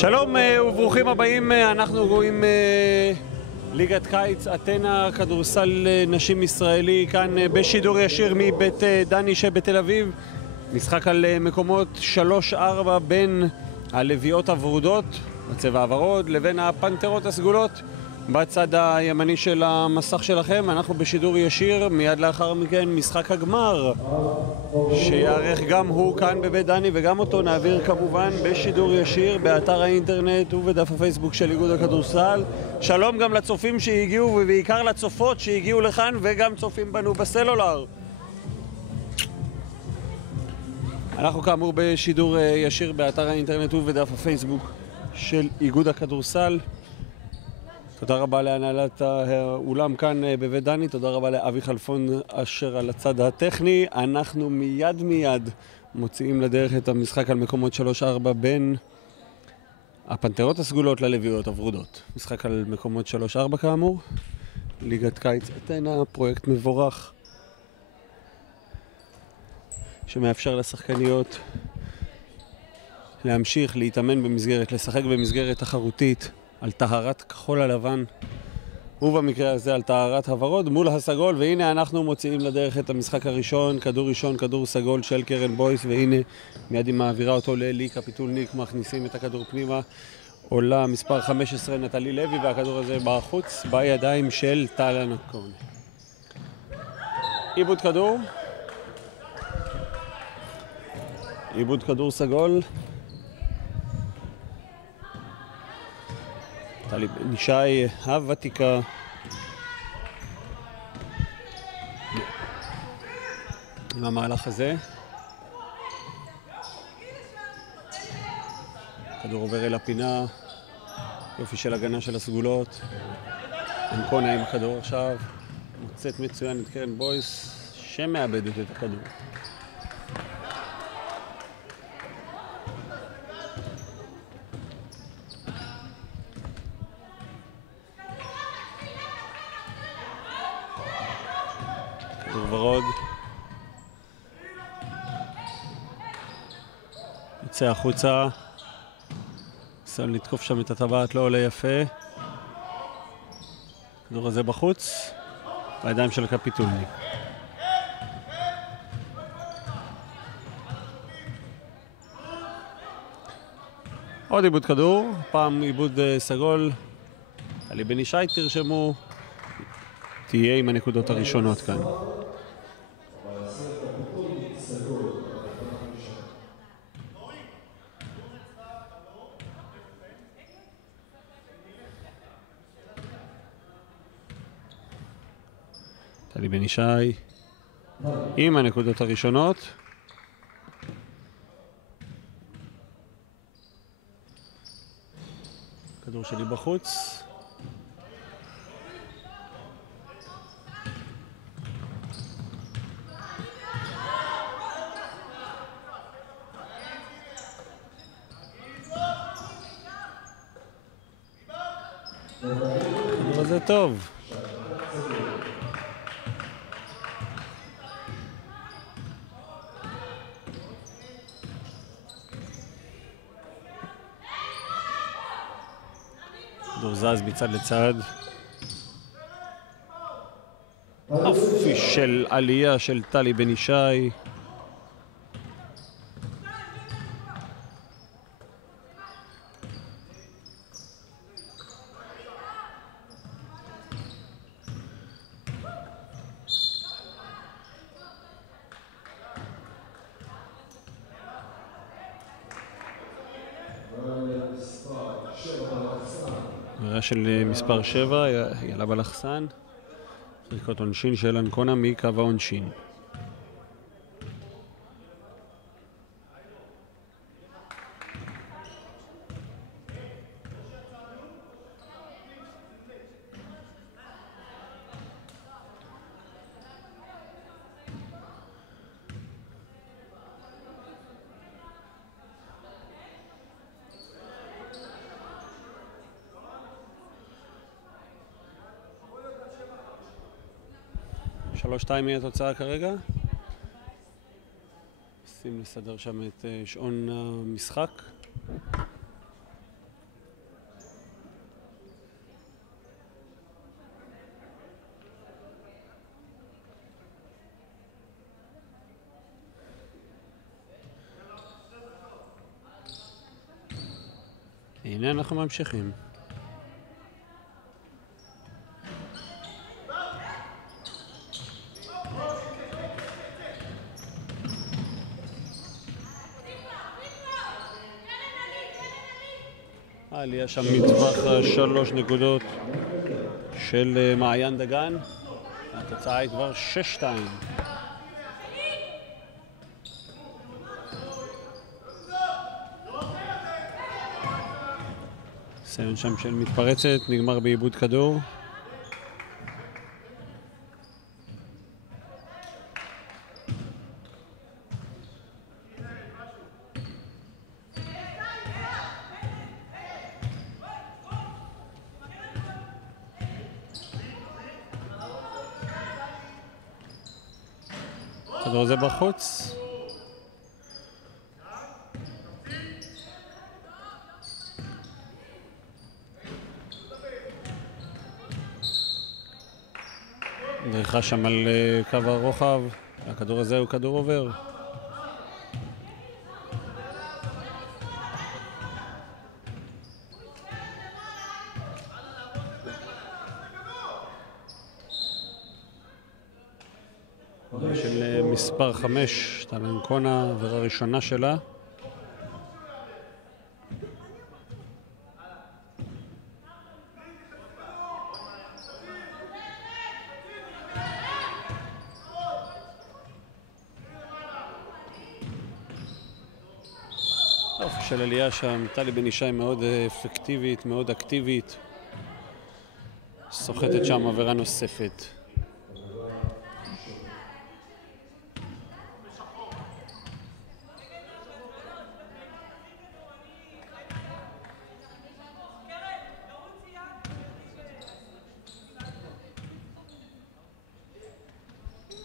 שלום וברוכים הבאים, אנחנו רואים ליגת קיץ אתנה, כדורסל נשים ישראלי, כאן בשידור ישיר מבית דני שבתל אביב. משחק על מקומות 3-4 בין הלוויות הוורודות, בצבע הוורוד, לבין הפנתרות הסגולות בצד הימני של המסך שלכם. אנחנו בשידור ישיר, מיד לאחר מכן משחק הגמר שיערך גם הוא כאן בבית דני, וגם אותו נעביר כמובן בשידור ישיר באתר האינטרנט ובדף הפייסבוק של איגוד הכדורסל. שלום גם לצופים שהגיעו, ובעיקר לצופות שהגיעו לכאן וגם צופים בנו בסלולר. אנחנו כאמור בשידור ישיר באתר האינטרנט ובדף הפייסבוק של איגוד הכדורסל. תודה רבה להנהלת האולם כאן בבית דני, תודה רבה לאבי חלפון אשר על הצד הטכני. אנחנו מיד מוציאים לדרך את המשחק על מקומות 3-4 בין הפנתרות הסגולות ללוויות הוורודות. משחק על מקומות 3-4 כאמור, ליגת קיץ אתנה, פרויקט מבורך שמאפשר לשחקניות להמשיך להתאמן לשחק במסגרת תחרותית על טהרת כחול הלבן, ובמקרה הזה על טהרת הוורוד מול הסגול. והנה אנחנו מוציאים לדרך את המשחק הראשון, כדור ראשון, כדור סגול של קרן בויס, והנה מיד היא מעבירה אותו לליקה פיטולניק, מכניסים את הכדור פנימה, עולה מספר 15 נטלי לוי, והכדור הזה בחוץ בידיים של טלה נקון. עיבוד כדור סגול, טלי בן-ישי הוותיקה עם המהלך הזה. כדור עובר אל הפינה, יופי של הגנה של הסגולות. אנקונה עם הכדור עכשיו, מוצאת מצוין את קרן בויס שמאבדת את הכדור. ורוד יוצא החוצה, ניסיון לתקוף שם את הטבעת, לא עולה יפה. הכדור הזה בחוץ בידיים של קפיטולניק. עוד עיבוד כדור, פעם עיבוד סגול. טלי בן-ישי תרשמו, תהיה עם הנקודות הראשונות כאן. טלי בן-ישי עם הנקודות הראשונות. כדור שלי בחוץ. זה טוב. כדור זז מצד לצד. אופי של עלייה של טלי בן-ישי. מראה של מספר 7, יעלה בלחסן. זריקות עונשין של אנקונה מקו העונשין. שלוש שתיים היא התוצאה כרגע. שים לסדר שם את שעון המשחק. הנה אנחנו ממשיכים. עלייה שם מטווח 3 נקודות של מעיין דגן. התוצאה היא כבר 6-2. ניסיון שם של מתפרצת, נגמר בעיבוד כדור. הכדור הזה בחוץ. דריכה שם על קו הרוחב. הכדור הזה הוא כדור עובר. של מספר 5, טל אנקונה, עבירה ראשונה שלה. אופי של עלייה שם, טלי בן ישי מאוד אפקטיבית, מאוד אקטיבית. סוחטת שם עבירה נוספת.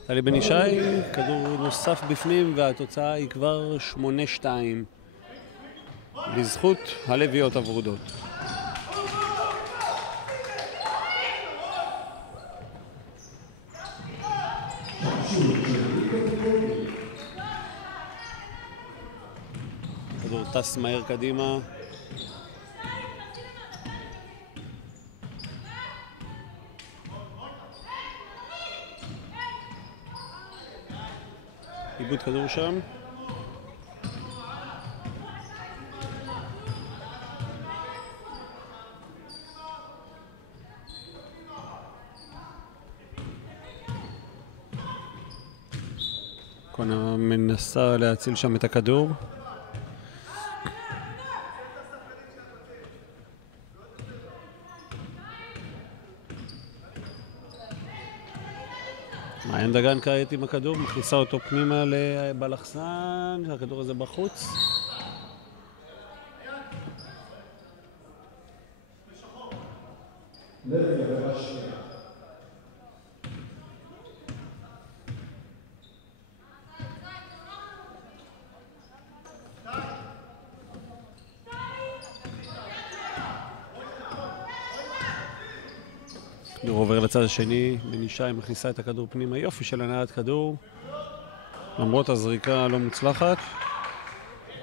טלי בן ישי, כדור נוסף בפנים והתוצאה היא כבר 8-2 לזכות הלוויות הוורודות. כדור טס מהר קדימה. איבוד כדור שם. קונה מנסה להציל שם את הכדור. מעיין דגן כעת עם הכדור, מכניסה אותו פנימה לבלחסן, הכדור הזה בחוץ. כדור עובר לצד השני, בן ישי מכניסה את הכדור פנימה, יופי של הנעת כדור. למרות הזריקה לא מוצלחת.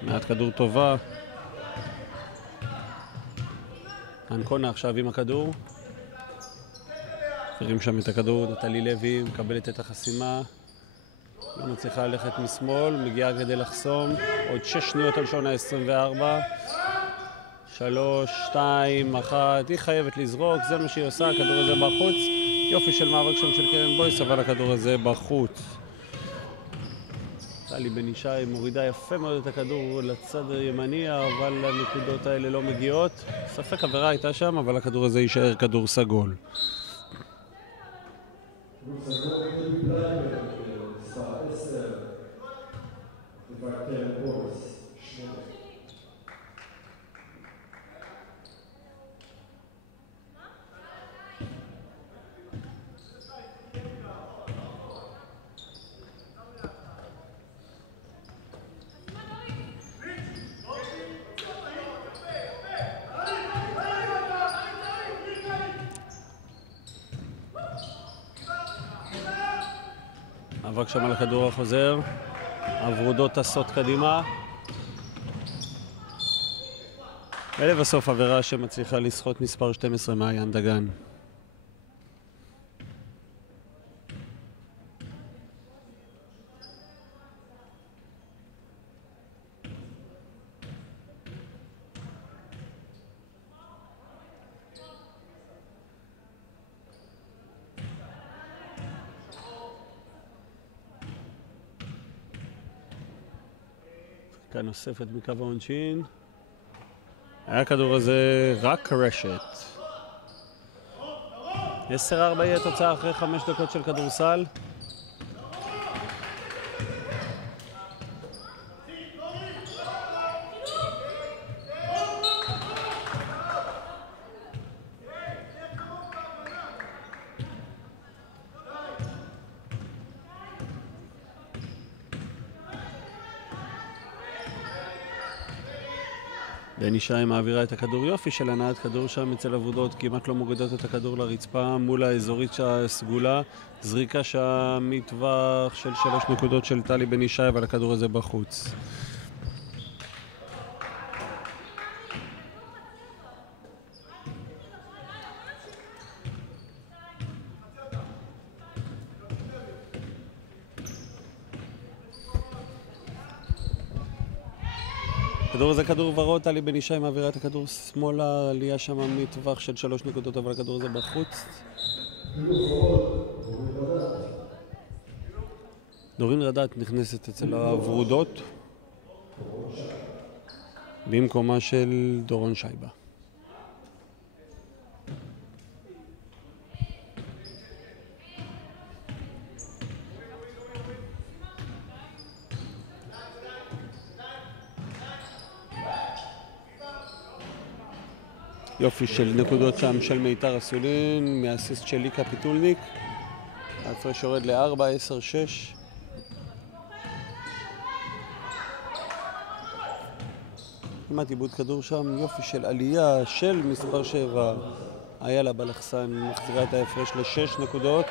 הנעת כדור טובה. אנקונה עכשיו עם הכדור. מפרים שם את הכדור, נטלי לוי מקבלת את החסימה. לא מצליחה ללכת משמאל, מגיעה כדי לחסום. עוד 6 שניות על שעון ה-24. 3, 2, 1, היא חייבת לזרוק, זה מה שהיא עושה, הכדור הזה בחוץ. יופי של מאבק שם של קרן בויס, אבל הכדור הזה בחוץ. טלי בן ישי מורידה יפה מאוד את הכדור לצד הימני, אבל הנקודות האלה לא מגיעות. ספק עבירה הייתה שם, אבל הכדור הזה יישאר כדור סגול. מאבק שם על הכדור החוזר, הוורודות טסות קדימה. ולבסוף עבירה שמצליחה לסחוט מספר 12 מעיין דגן. כאן נוספת מקו העונשין. היה הכדור הזה רק רשת. 10-4 יהיה תוצאה אחרי 5 דקות של כדורסל. בני שי מעבירה את הכדור, יופי של הנעת כדור שם אצל עבודות, כמעט לא מורידות את הכדור לרצפה מול האזורית הסגולה, זריקה שם מטווח של 3 נקודות של טלי בני שי, אבל הכדור הזה בחוץ. הכדור הזה כדור ורוד, טלי בן ישי מעבירה את הכדור שמאלה, עלייה שם מטווח של 3 נקודות, אבל הכדור הזה בחוץ. דורין רדת נכנסת אצל הוורודות במקומה של דורון שייבה. יופי של נקודות שם של מיתר אסולין, מהאסיסט של ליקה פיטולניק. ההפרש יורד ל-4, 10, 6. כמעט איבוד כדור שם, יופי של עלייה של מספר 7. איילה בלחסן מחזירה את ההפרש ל-6 נקודות.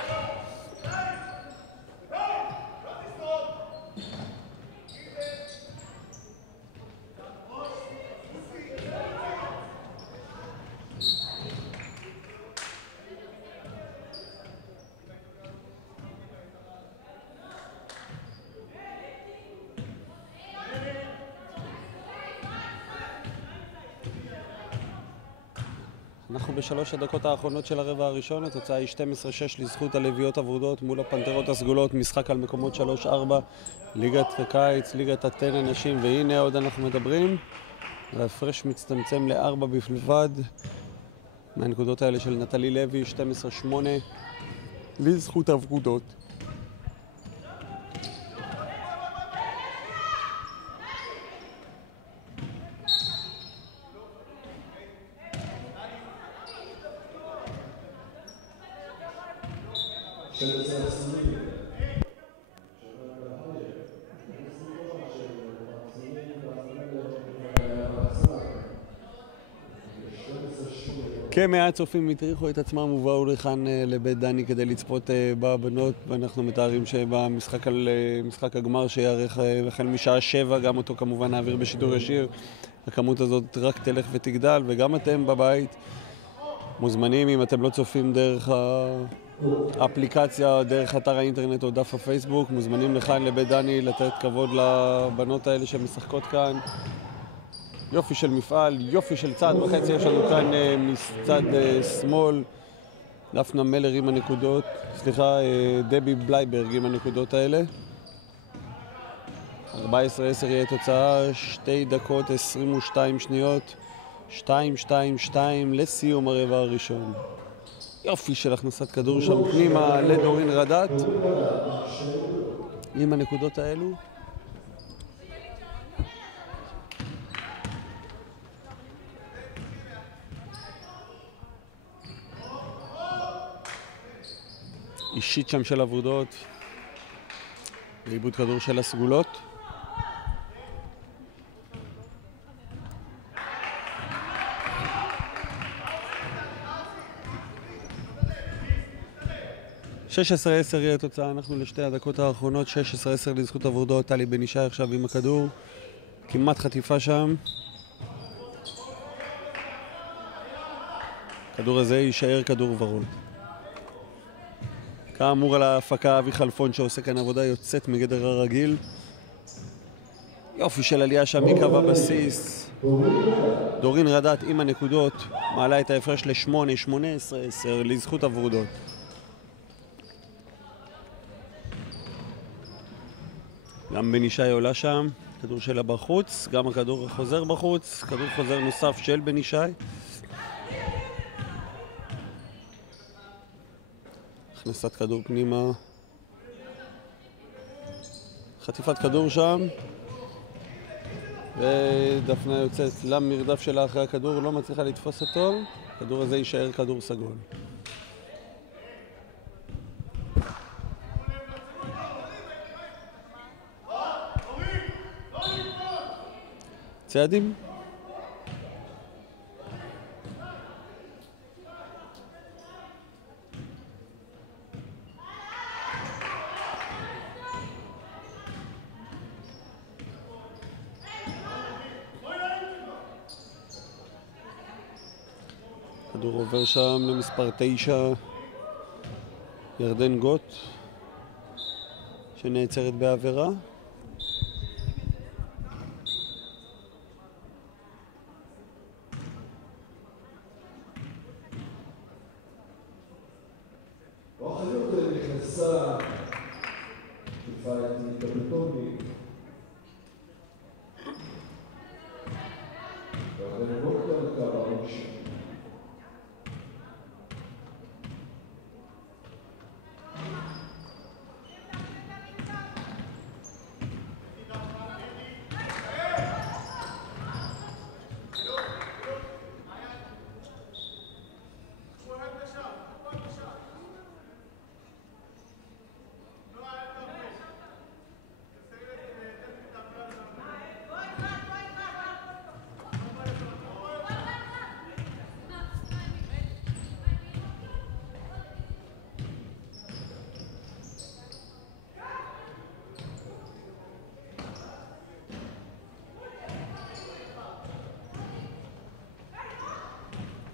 אנחנו בשלוש הדקות האחרונות של הרבע הראשון, התוצאה היא 12-6 לזכות הלוויות הוורודות מול הפנתרות הסגולות, משחק על מקומות 3-4, ליגת הקיץ, ליגת אתנה נשים, והנה עוד אנחנו מדברים, וההפרש מצטמצם ל-4 בלבד, מהנקודות האלה של נטלי לוי, 12-8 לזכות הוורודות. כמעט צופים התריחו את עצמם ובאו לכאן לבית דני כדי לצפות בבנות, ואנחנו מתארים שבמשחק הגמר שיערך החל משעה 7, גם אותו כמובן נעביר בשידור ישיר. הכמות הזאת רק תלך ותגדל, וגם אתם בבית מוזמנים, אם אתם לא צופים דרך האפליקציה, דרך אתר האינטרנט או דף הפייסבוק, מוזמנים לכאן לבית דני לתת כבוד לבנות האלה שמשחקות כאן. יופי של מפעל, יופי של צעד וחצי, יש לנו כאן מצד שמאל, דפנה מלר עם הנקודות, דבי בלייברג עם הנקודות האלה. 14-10 יהיה תוצאה, 2 דקות 22 שניות, 2-2-2 לסיום הרבע הראשון. יופי של הכנסת כדור שם פנימה לדורין רדת עם הנקודות האלו. אישית שם של עבודות, לאיבוד כדור של הסגולות. שש 10 יהיה תוצאה, אנחנו לשתי הדקות האחרונות, 16-10 לזכות עבודות, טלי בן ישי עכשיו עם הכדור, כמעט חטיפה שם. הכדור הזה יישאר כדור ורוד. כאמור על ההפקה אבי חלפון שעושה כאן עבודה יוצאת מגדר הרגיל. יופי של עלייה שם מקו הבסיס. דורין רדת עם הנקודות מעלה את ההפרש ל-8, 18-10 לזכות הוורודות. גם בן ישי עולה שם, כדור שלה בחוץ, גם הכדור חוזר בחוץ, כדור חוזר נוסף של בן ישי. הכנסת כדור פנימה. חטיפת כדור שם. ודפנה יוצאת למרדף שלה אחרי הכדור, לא מצליחה לתפוס אותו. הכדור הזה יישאר כדור סגול. צעדים. כדור עובר שם למספר 9, ירדן גוט, שנעצרת בעבירה.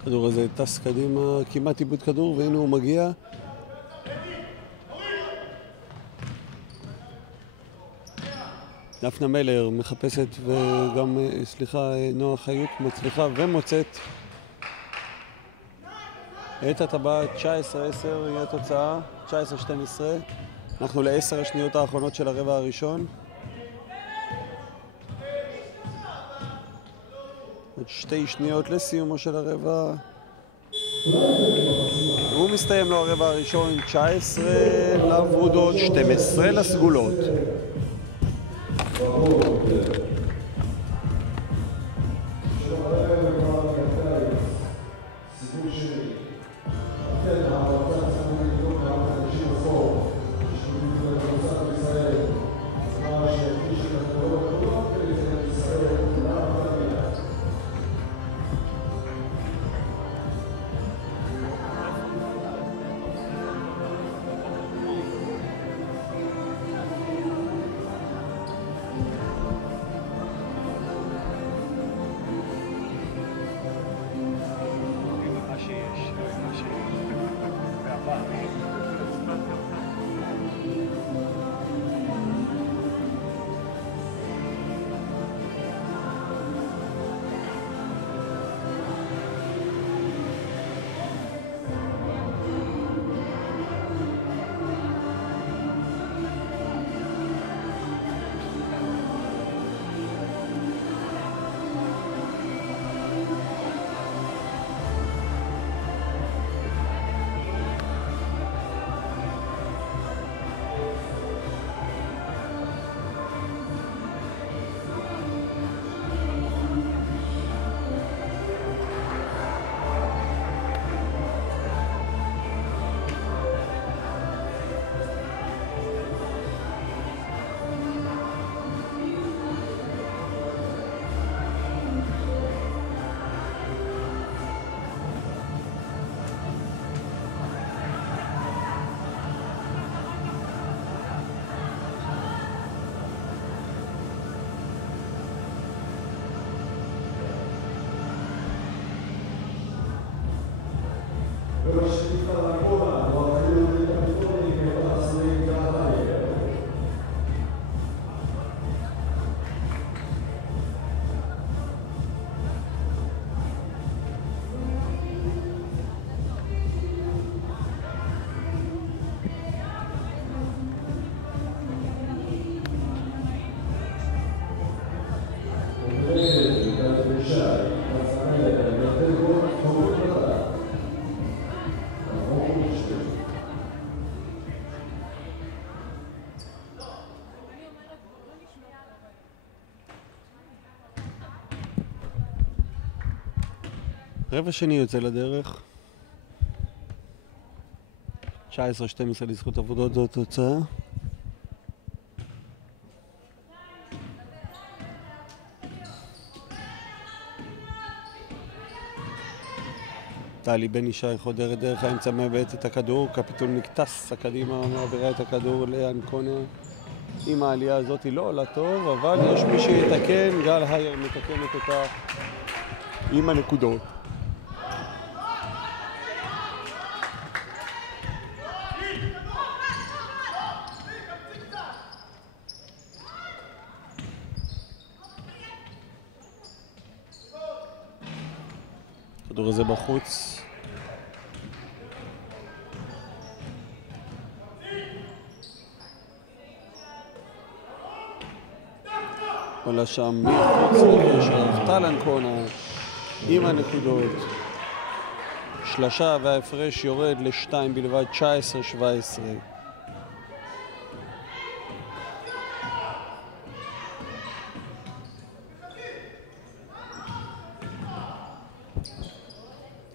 הכדור הזה טס קדימה, כמעט איבוד כדור, והנה הוא מגיע. דפנה מלר מחפשת וגם, נועה חיות מצליחה ומוצאת את הטבעת. 19-10 היא התוצאה, 19-12. אנחנו ל10 השניות האחרונות של הרבע הראשון. עוד 2 שניות לסיומו של הרבע. הוא מסתיים לו הרבע הראשון, 19 לוורודות, 12 לסגולות. רבע שני יוצא לדרך. 19-12 לזכות עבודות, זאת תוצאה. טלי בן ישי חודרת דרך האמצע, מאבדת את הכדור, קפיטולניק טס הקדימה, מעבירה את הכדור לאנקונה. עם העלייה הזאת היא לא עולה טוב, אבל יש מי שיתקן, גל הייר מתקנת אותה עם הנקודות. הכדור הזה בחוץ. עולה שם מחוץ לשער טל אנקונה עם הנקודות. שלשה וההפרש יורד ל2 בלבד, 19-17.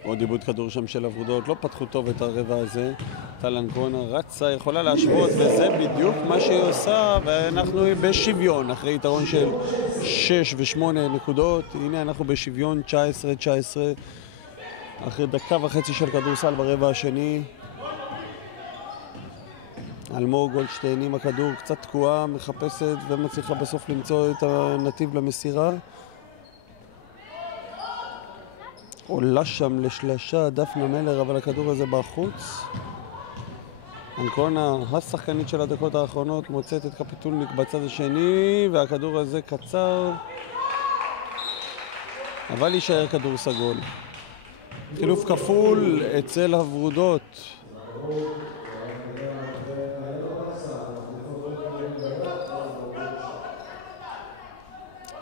עוד איבוד כדור שם של עבודות, לא פתחו טוב את הרבע הזה. טל אנקונה רצה, יכולה להשוות, וזה בדיוק מה שהיא עושה, ואנחנו בשוויון, אחרי יתרון של 6 ו8 נקודות. הנה אנחנו בשוויון 19-19, אחרי דקה וחצי של כדורסל ברבע השני. אלמוג גולדשטיין עם הכדור קצת תקועה, מחפשת ומצליחה בסוף למצוא את הנתיב למסירה. עולה שם לשלשה דפנה מלר, אבל הכדור הזה בחוץ. אנקונה, השחקנית של הדקות האחרונות, מוצאת את קפיטולניק בצד השני, והכדור הזה קצר, אבל יישאר כדור סגול. חילוף כפול אצל הוורודות.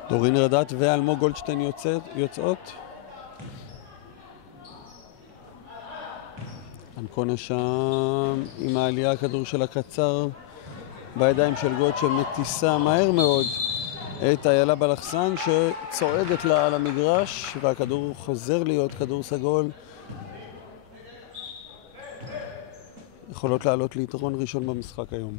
דורין רדת ואלמוג גולדשטיין יוצאות. אנקונה שם עם העלייה, הכדור של הקצר בידיים של גוט שמטיסה מהר מאוד את איילה בלחסן שצועדת לה על המגרש, והכדור חוזר להיות כדור סגול. יכולות לעלות ליתרון ראשון במשחק היום.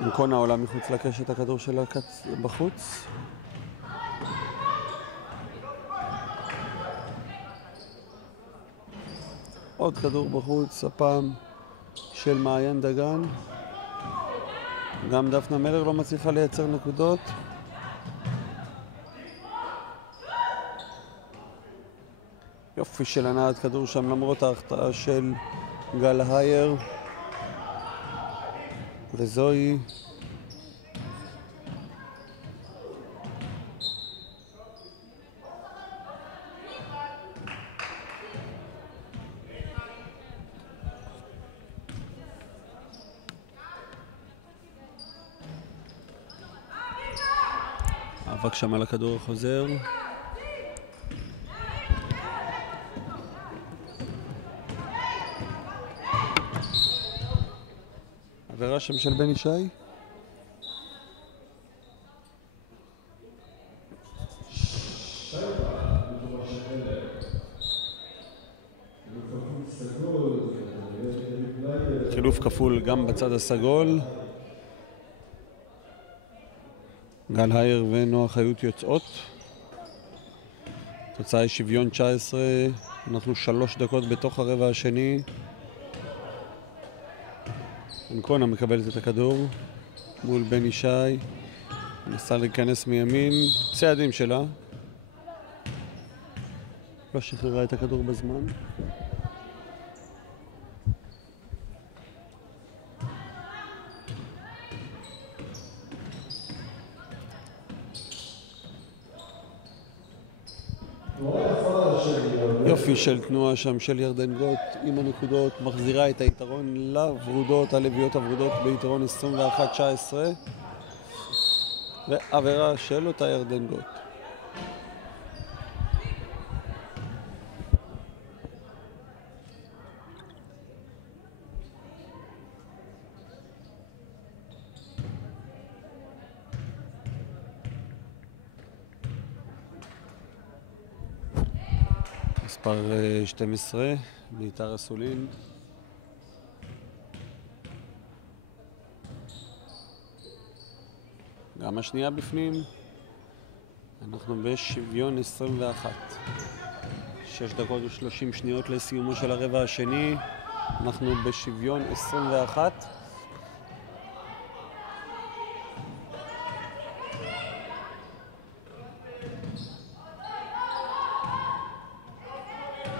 אנקונה עולה מחוץ לקשת, הכדור שלה בחוץ. עוד כדור בחוץ, הפעם של מעיין דגן. גם דפנה מלר לא מצליחה לייצר נקודות. יופי של הנעת כדור שם למרות ההחטאה של גל הייר. וזוהי אבק שם על הכדור החוזר. עבירה שם של בן ישי. חילוף כפול גם בצד הסגול. גל הייר ונועה חיות יוצאות. תוצאה היא שוויון 19. אנחנו 3 דקות בתוך הרבע השני. אנקונה מקבלת את הכדור מול בן ישי, נסה להיכנס מימין, צעדים שלה, לא שחררה את הכדור בזמן. יופי של תנועה שם של ירדן גוט עם הנקודות, מחזירה את היתרון לוורודות, הלוויות הוורודות ביתרון 21-19, ועבירה של אותה ירדן גוט. מספר 12, ביתר אסולין. גם השנייה בפנים. אנחנו בשוויון 21. 6 דקות ו30 שניות לסיומו של הרבע השני. אנחנו בשוויון 21.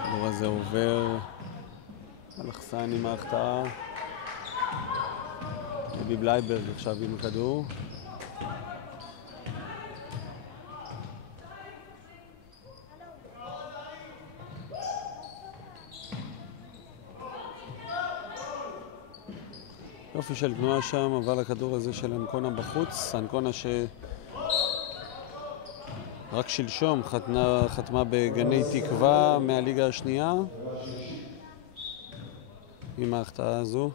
הדבר הזה עובר אלכסן עם ההחטאה. לוי בלייברג עכשיו עם הכדור. יופי של תנועה שם, אבל הכדור הזה של אנקונה בחוץ. אנקונה רק שלשום חתמה בגני תקווה מהליגה השנייה עם ההחטאה הזו.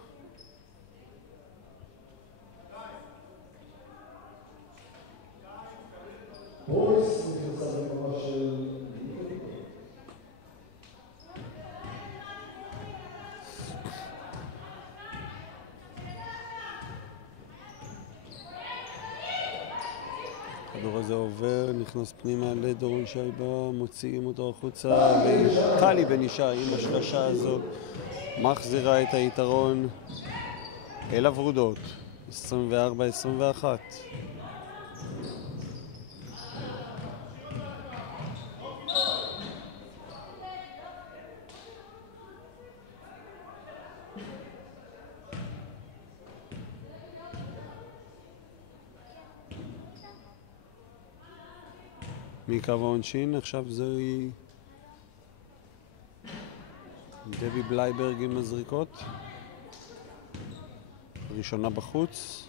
הכדור הזה עובר, נכנס פנימה לדורון שייבה, מוציאים אותו החוצה, וטלי בן ישי עם השלשה הזאת מחזירה את היתרון אל הוורודות, 24-21. מקו העונשין, עכשיו זוהי דבי בלייברג עם הזריקות. ראשונה בחוץ.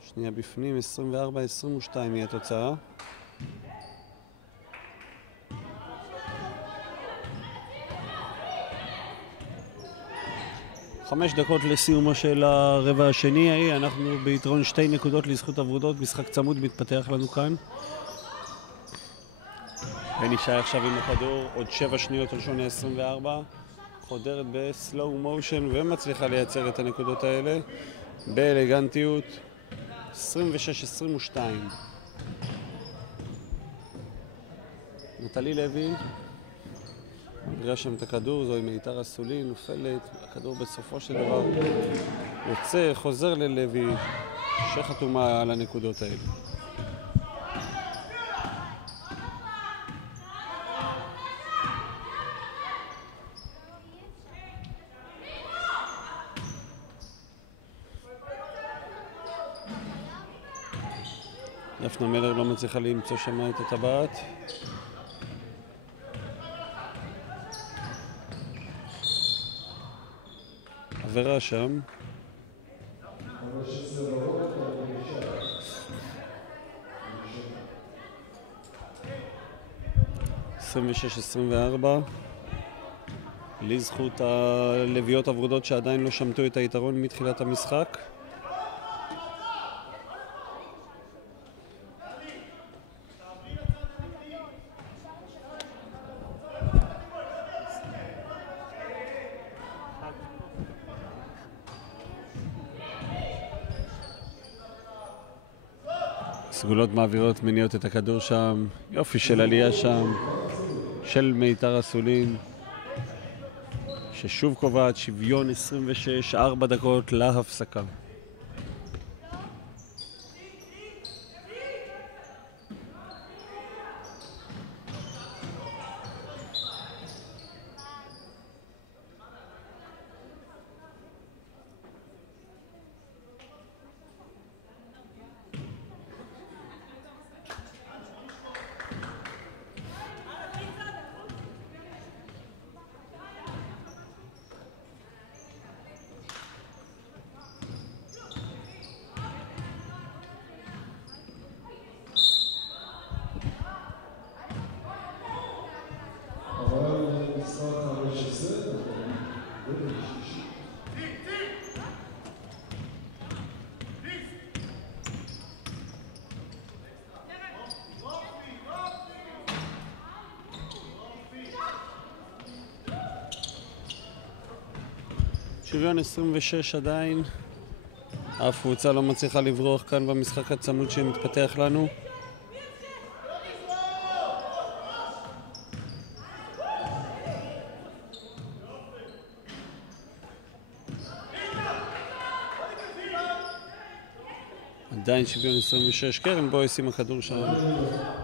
שנייה בפנים, 24-22 היא התוצאה. חמש דקות לסיומו של הרבע השני, אנחנו ביתרון 2 נקודות לזכות הוורודות, משחק צמוד מתפתח לנו כאן. בן ישי עכשיו עם הכדור, עוד 7 שניות על שונה 24, חודרת בסלואו מושן ומצליחה לייצר את הנקודות האלה באלגנטיות, 26-22. נטלי לוי מגרש שם את הכדור, זוהי ביתר אסולין, נופלת, הכדור בסופו של דבר יוצא, חוזר ללוי, שחתומה על הנקודות האלה. דפנה מלר לא מצליחה למצוא שם את הטבעת. עבירה שם. 26-24. לזכות הלוויות הוורודות שעדיין לא שמטו את היתרון מתחילת המשחק. סגולות מעבירות מניעות את הכדור שם, יופי של עלייה שם, של ביתר אסולין. ששוב קובעת שוויון 26, 4 דקות להפסקה. שוויון 26 עדיין. אף קבוצה לא מצליחה לברוח כאן במשחק הצמוד שמתפתח לנו. עדיין שוויון 26. קרן בויס עם הכדור שם,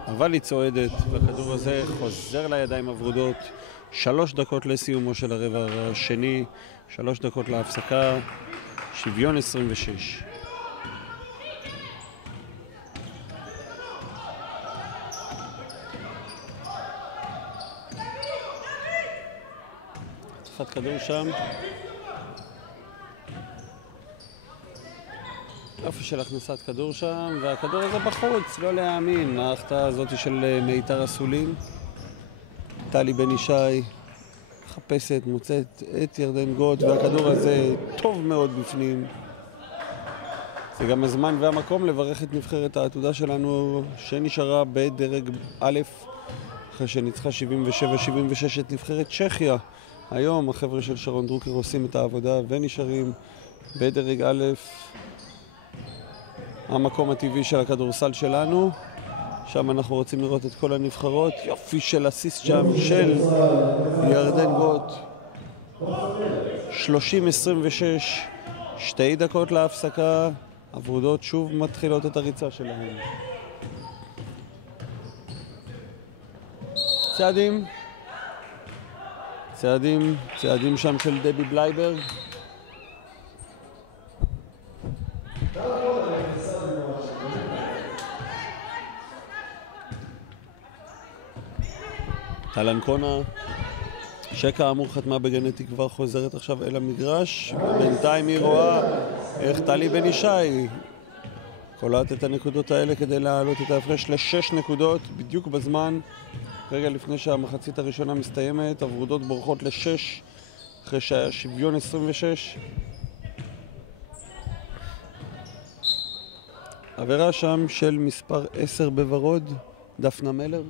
אבל היא צועדת, והכדור הזה חוזר לידיים הוורודות. 3 דקות לסיומו של הרבע השני, 3 דקות להפסקה, שוויון 26. תפת כדור שם. יופי של הכנסת כדור שם, והכדור הזה בחוץ, לא להאמין. ההחטאה הזאת של מיתר הסולים. טלי בן ישי מחפשת, מוצאת את ירדן גוט, והכדור הזה טוב מאוד בפנים. זה גם הזמן והמקום לברך את נבחרת העתודה שלנו שנשארה בדרג א' אחרי שניצחה 77-76 את נבחרת צ'כיה. היום החבר'ה של שרון דרוקר עושים את העבודה ונשארים בדרג א', המקום הטבעי של הכדורסל שלנו. שם אנחנו רוצים לראות את כל הנבחרות. יופי של אסיסט שם של ירדן גוט. 30-26, 2 דקות להפסקה. הוורודות שוב מתחילות את הריצה שלהם. צעדים שם של דבי בלייברג. טלן קונה, שכאמור חתמה בגנטי, כבר חוזרת עכשיו אל המגרש, ובינתיים היא רואה איך טלי בן ישי קולעת את הנקודות האלה כדי להעלות את ההפרש ל6 נקודות בדיוק בזמן, רגע לפני שהמחצית הראשונה מסתיימת. הוורודות בורחות ל6 אחרי שהיה שוויון 26. עבירה שם של מספר 10 בוורוד, דפנה מלר.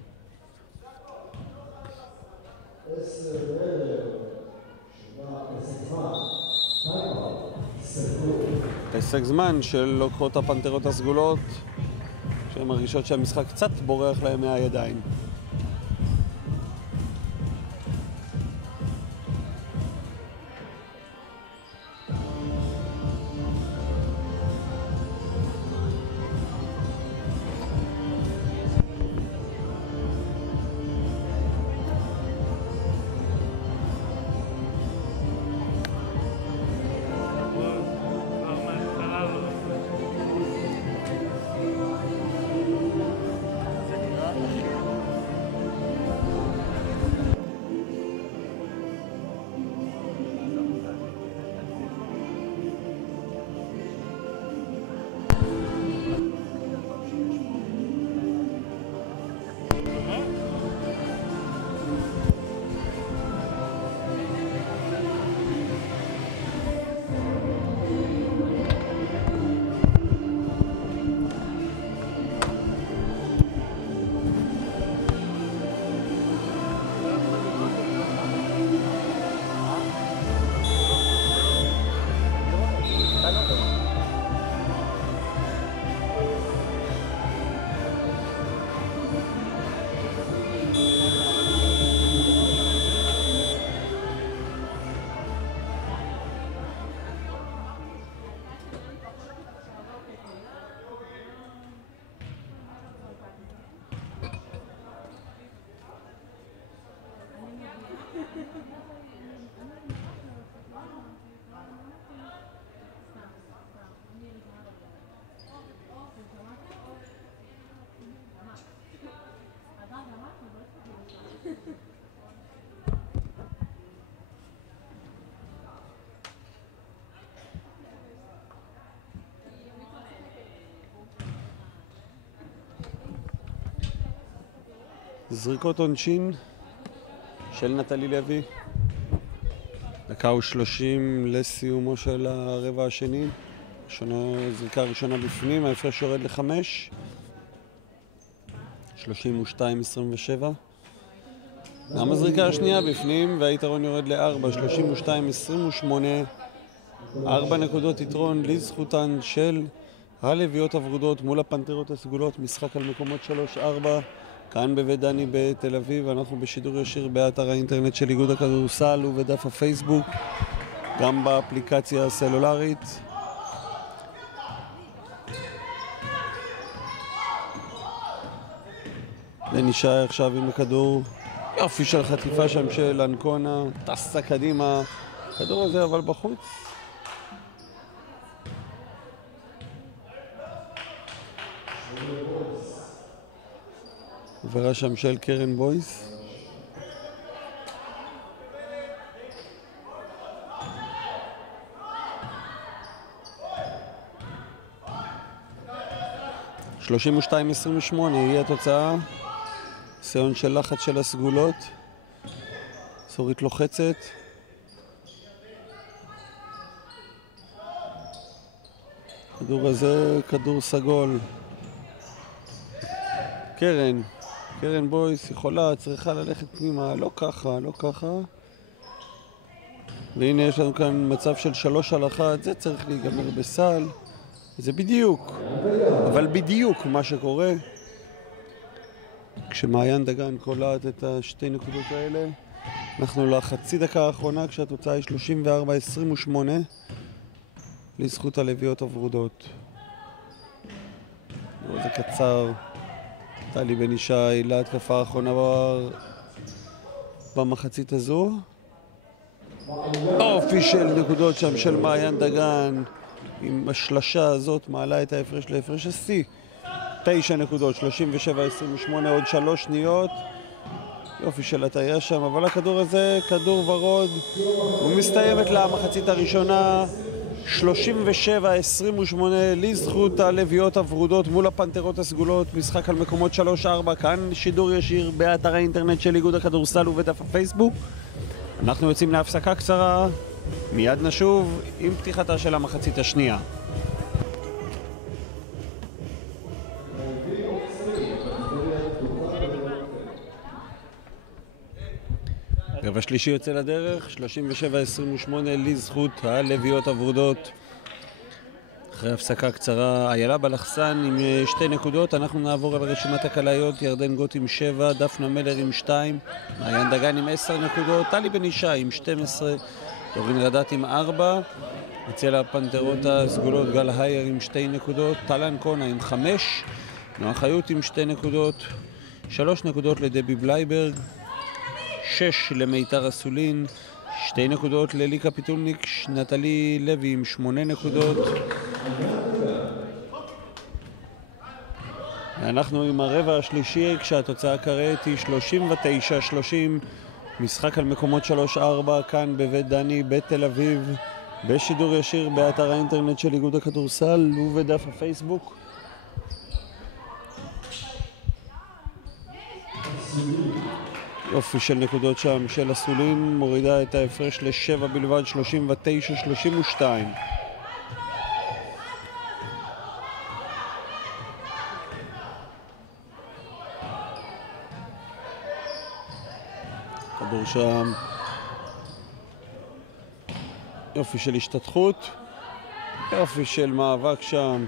פסק זמן של לוקחות הפנתרות הסגולות שהן מרגישות שהמשחק קצת בורח להם מהידיים. זריקות עונשין של נטלי לוי. דקה ו30 לסיומו של הרבע השני. זריקה ראשונה בפנים, ההפרש יורד ל5. 32-27. גם הזריקה השנייה בפנים והיתרון יורד ל4. 32-28. 4 נקודות יתרון לזכותן של הלוויות הוורודות מול הפנתרות הסגולות. משחק על מקומות 3-4 כאן בבית דני בתל אביב. אנחנו בשידור ישיר באתר האינטרנט של איגוד הכדורסל ובדף הפייסבוק, גם באפליקציה הסלולרית. בני שי עכשיו עם הכדור, יופי של חטיפה שם של אנקונה, טסה קדימה, הכדור הזה אבל בחוץ. עבירה שם של קרן בויס. שלושים ושתיים 28 היא התוצאה. ניסיון של לחץ של הסגולות. סורית לוחצת. כדור הזה כדור סגול. קרן בויס יכולה, צריכה ללכת פנימה, לא ככה, לא ככה. והנה יש לנו כאן מצב של 3-1, זה צריך להיגמר בסל. זה בדיוק, אבל בדיוק מה שקורה כשמעיין דגן קולעת את השתי נקודות האלה. אנחנו לחצי דקה האחרונה כשהתוצאה היא 34-28 לזכות הלוויות הוורודות. זה קצר. טלי בן ישי להתקפה האחרונה במחצית הזו. אופי של נקודות שם של מעיין דגן עם השלשה הזאת מעלה את ההפרש להפרש השיא. 9 נקודות, 37-28, עוד 3 שניות. יופי של הטעיה שם, אבל הכדור הזה כדור ורוד. הוא מסתיימת למחצית הראשונה 37-28 לזכות הלוויות הוורודות מול הפנתרות הסגולות. משחק על מקומות 3-4, כאן שידור ישיר באתר האינטרנט של איגוד הכדורסל ובדף הפייסבוק. אנחנו יוצאים להפסקה קצרה, מיד נשוב עם פתיחתה של המחצית השנייה. רבע שלישי יוצא לדרך, 37-28 לזכות הלוויות הוורודות. אחרי הפסקה קצרה, איילה בלחסן עם 2 נקודות. אנחנו נעבור על רשימת הקלעיות. ירדן גוט עם 7, דפנה מלר עם 2, מעיין דגן עם 10 נקודות, טלי בן ישי עם 12, דורין רדת עם 4, אצל הפנתרות הסגולות גל הייר עם 2 נקודות, טל אנקונה עם 5, נועה חיות עם 2 נקודות, 3 נקודות לדבי בלייברג, 6 למיתר אסולין, 2 נקודות לליקה פיטולניק, נטלי לוי עם 8 נקודות. אנחנו עם הרבע השלישי כשהתוצאה כעת היא 39-30. משחק על מקומות 3-4 כאן בבית דני בתל אביב, בשידור ישיר באתר האינטרנט של איגוד הכדורסל ובדף הפייסבוק. יופי של נקודות שם של אסולין, מורידה את ההפרש ל7 בלבד, 39-32. כדור שם, יופי של השתתחות, יופי של מאבק שם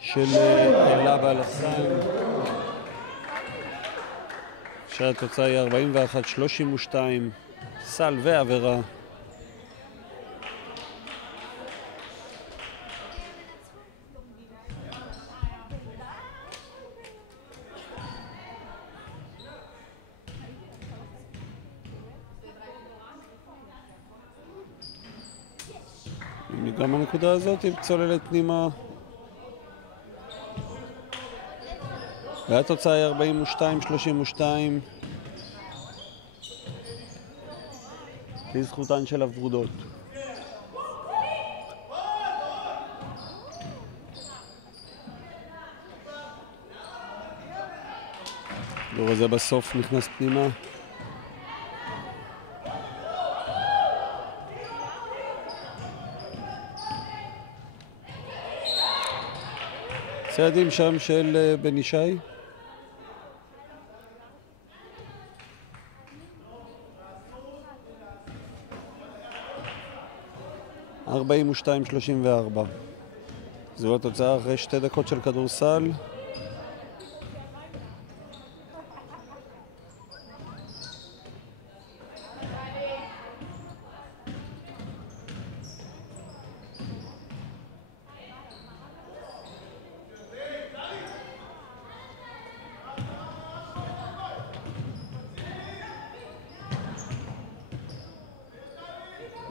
של איילה בלחסן. שהתוצאה היא 41-32, סל ועבירה. גם הנקודה הזאת היא צוללת פנימה. והתוצאה היא 42-32 לזכותן של הוורודות. הכדור הזה בסוף נכנס פנימה. צעדים שם של בן ישי. ארבעים ושתיים 34. זו התוצאה אחרי 2 דקות של כדורסל.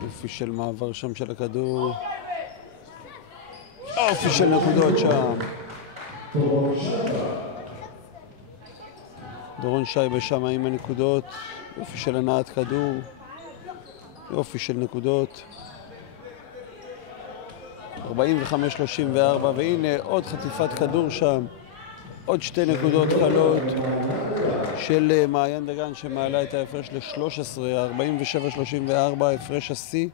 אופי של מעבר שם של הכדור. אופי של נקודות שם. דורון שייבה שם עם הנקודות. אופי של הנעת כדור. אופי של נקודות. 45-34, והנה עוד חטיפת כדור שם. עוד 2 נקודות קלות של מעיין דגן שמעלה את ההפרש ל-13, 47-34, הפרש השיא.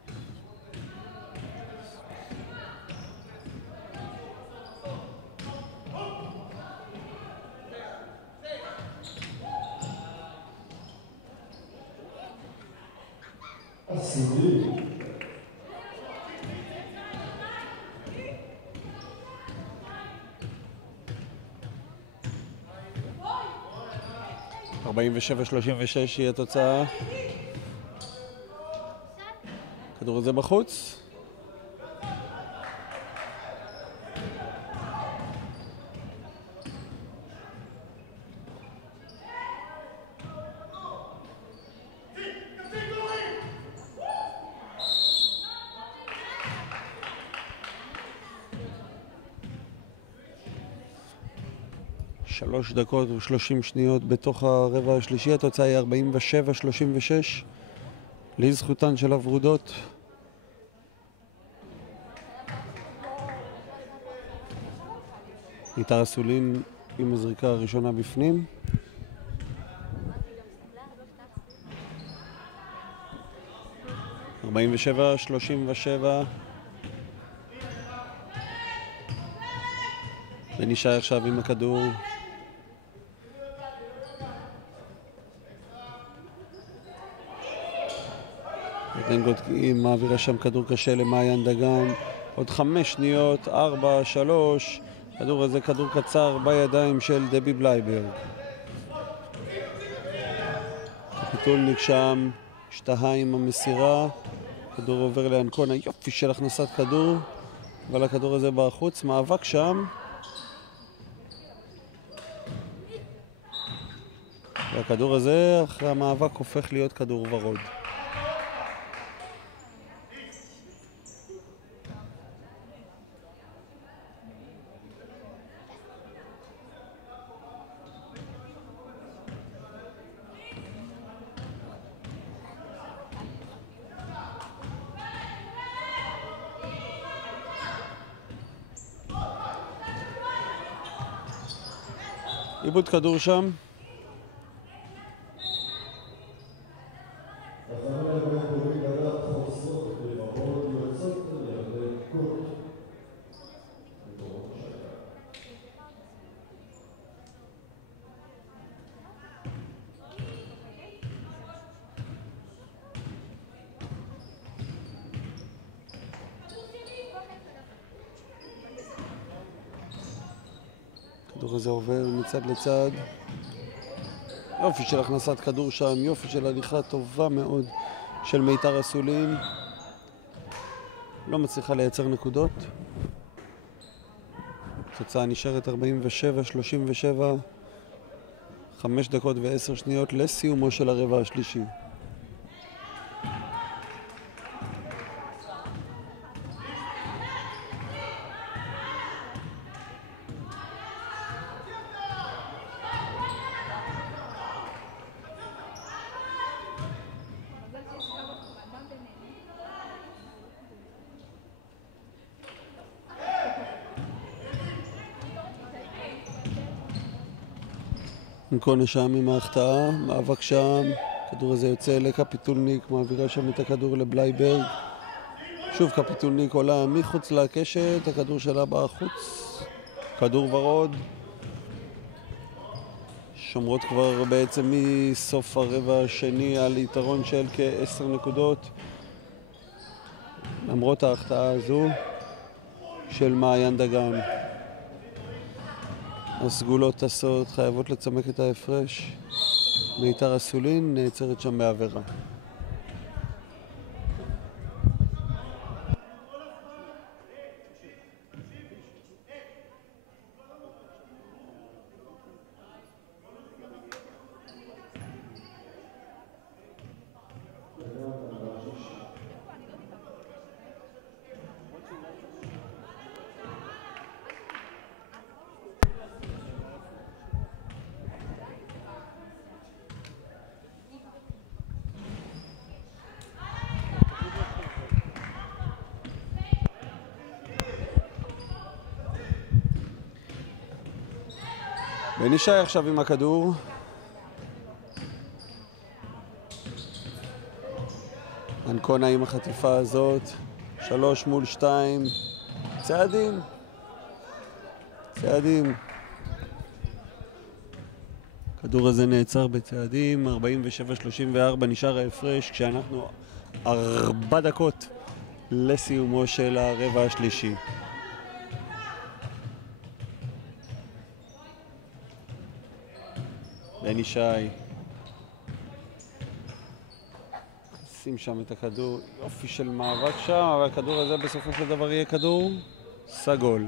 ארבעים ושבע 36 היא התוצאה. כדור הזה בחוץ. שלוש דקות ו30 שניות בתוך הרבע השלישי. התוצאה היא 47-36 לזכותן של הוורודות. ניתר אסולין עם הזריקה הראשונה בפנים. ארבעים ושבע 37. ונשאר עכשיו עם הכדור. דנגוט מעבירה שם כדור קשה למעיין דגן. עוד 5 שניות, 4, 3. הכדור הזה כדור קצר בידיים של דבי בלייברג. קפיטולניק שם, השתהה עם המסירה. כדור עובר לאנקונה, יופי של הכנסת כדור. אבל הכדור הזה בחוץ, מאבק שם. והכדור הזה אחרי המאבק הופך להיות כדור ורוד. איבוד כדור שם. הכדור הזה עובר מצד לצד. יופי של הכנסת כדור שם, יופי של הליכה טובה מאוד של מיתר אסולין. לא מצליחה לייצר נקודות. התוצאה נשארת 47-37. 5 דקות ו10 שניות לסיומו של הרבע השלישי. אנקונה שם עם ההחטאה, מאבק שם, הכדור הזה יוצא לקפיטולניק, מעבירה שם את הכדור לבלייברג. שוב קפיטולניק עולה מחוץ לקשת, הכדור שלה בחוץ, כדור ורוד. שומרות כבר בעצם מסוף הרבע השני על יתרון של כ10 נקודות. למרות ההחטאה הזו של מעיין דגן. הסגולות טסות, חייבות לצמק את ההפרש. מיתר אסולין נעצרת שם בעבירה. בני שי עכשיו עם הכדור. אנקונה עם החטיפה הזאת. 3 מול 2. צעדים. צעדים. הכדור הזה נעצר בצעדים. 47-34 נשאר ההפרש כשאנחנו 4 דקות לסיומו של הרבע השלישי. בני שי שים שם את הכדור, יופי של מאבק שם, אבל הכדור הזה בסופו של דבר יהיה כדור סגול.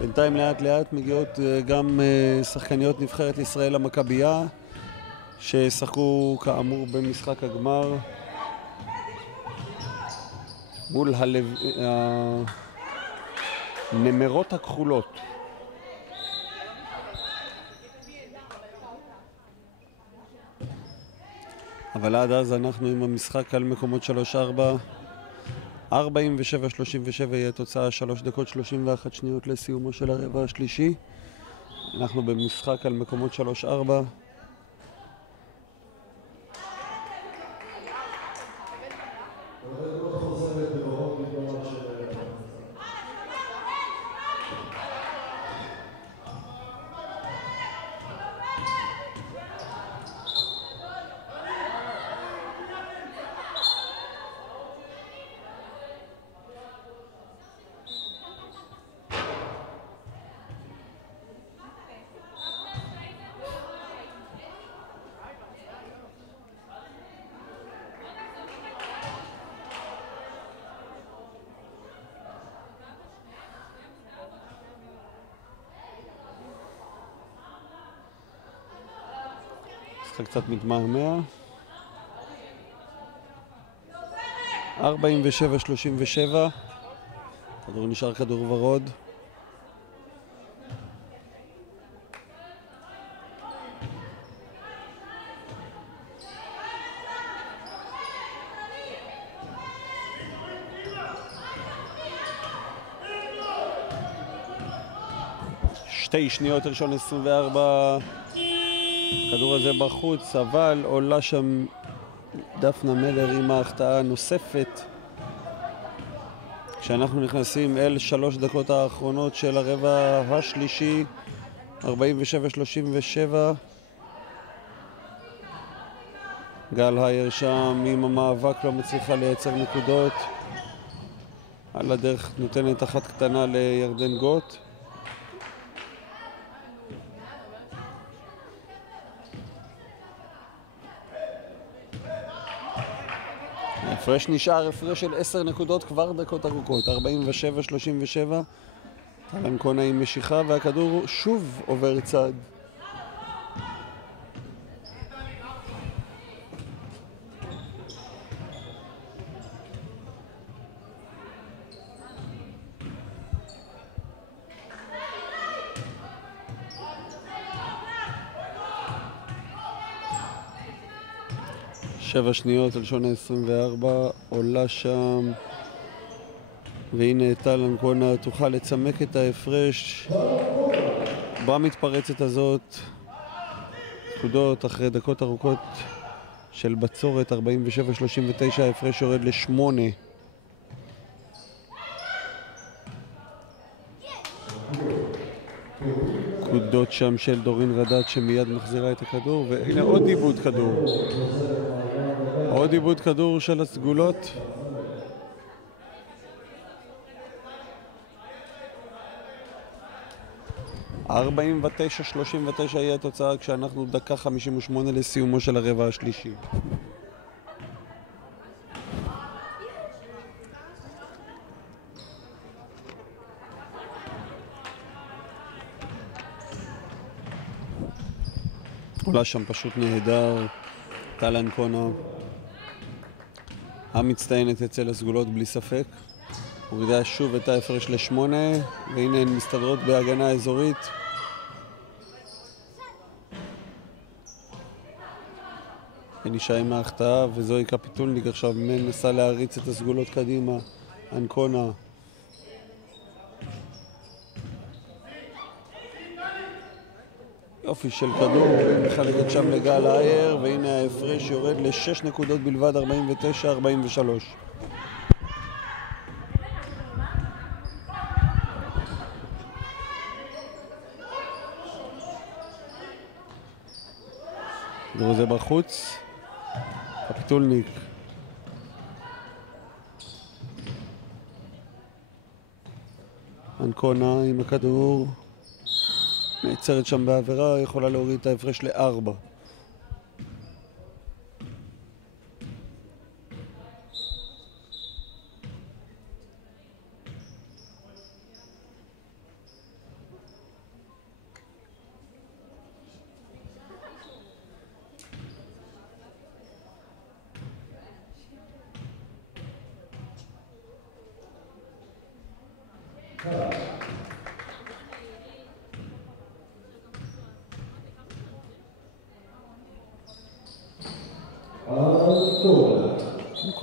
בינתיים לאט לאט מגיעות גם שחקניות נבחרת ישראל המכבייה ששחקו כאמור במשחק הגמר מול הנמרות הכחולות. אבל עד אז אנחנו עם המשחק על מקומות 3-4. 47-37 יהיה תוצאה, 3 דקות 31 שניות לסיומו של הרבע השלישי. אנחנו במשחק על מקומות 3-4. קצת מתמהמה. 47-37 כדור נשאר כדור ורוד. שתי שניות ראשון 24. הכדור הזה בחוץ, אבל עולה שם דפנה מלר עם ההחטאה הנוספת. כשאנחנו נכנסים אל 3 דקות האחרונות של הרבע השלישי, 47-37. גל הייר שם עם המאבק לא מצליחה לייצר נקודות. על הדרך נותנת אחת קטנה לירדן גוט. הפרש נשאר, הפרש של 10 נקודות כבר דקות ארוכות. 47-37. אנקונה עם משיכה והכדור שוב עובר צד. 7 שניות על שון ה-24, עולה שם, והנה טל אנקונה תוכל לצמק את ההפרש במתפרצת הזאת. נקודות אחרי דקות ארוכות של בצורת, 47-39, ההפרש יורד ל8. נקודות שם של דורין רדד שמיד מחזירה את הכדור, והנה עוד עיבוד כדור. עוד עיבוד כדור של הסגולות. ,49-39 יהיה התוצאה כשאנחנו דקה 58 לסיומו של הרבע השלישי. עולה שם פשוט נהדר, טל אנקונה המצטיינת אצל הסגולות בלי ספק. הורידה שוב את ההפרש ל8, והנה הן מסתדרות בהגנה אזורית. הנישה עם ההחטאה, וזוהי קפיטולניק עכשיו מנסה להריץ את הסגולות קדימה. אנקונה יופי של כדור, מחלקת שם לגל אייר, והנה ההפרש יורד ל6 נקודות בלבד, 49-43. כדור זה בחוץ, קפיטולניק אנקונה עם הכדור נעצרת שם בעבירה, יכולה להוריד את ההפרש ל4.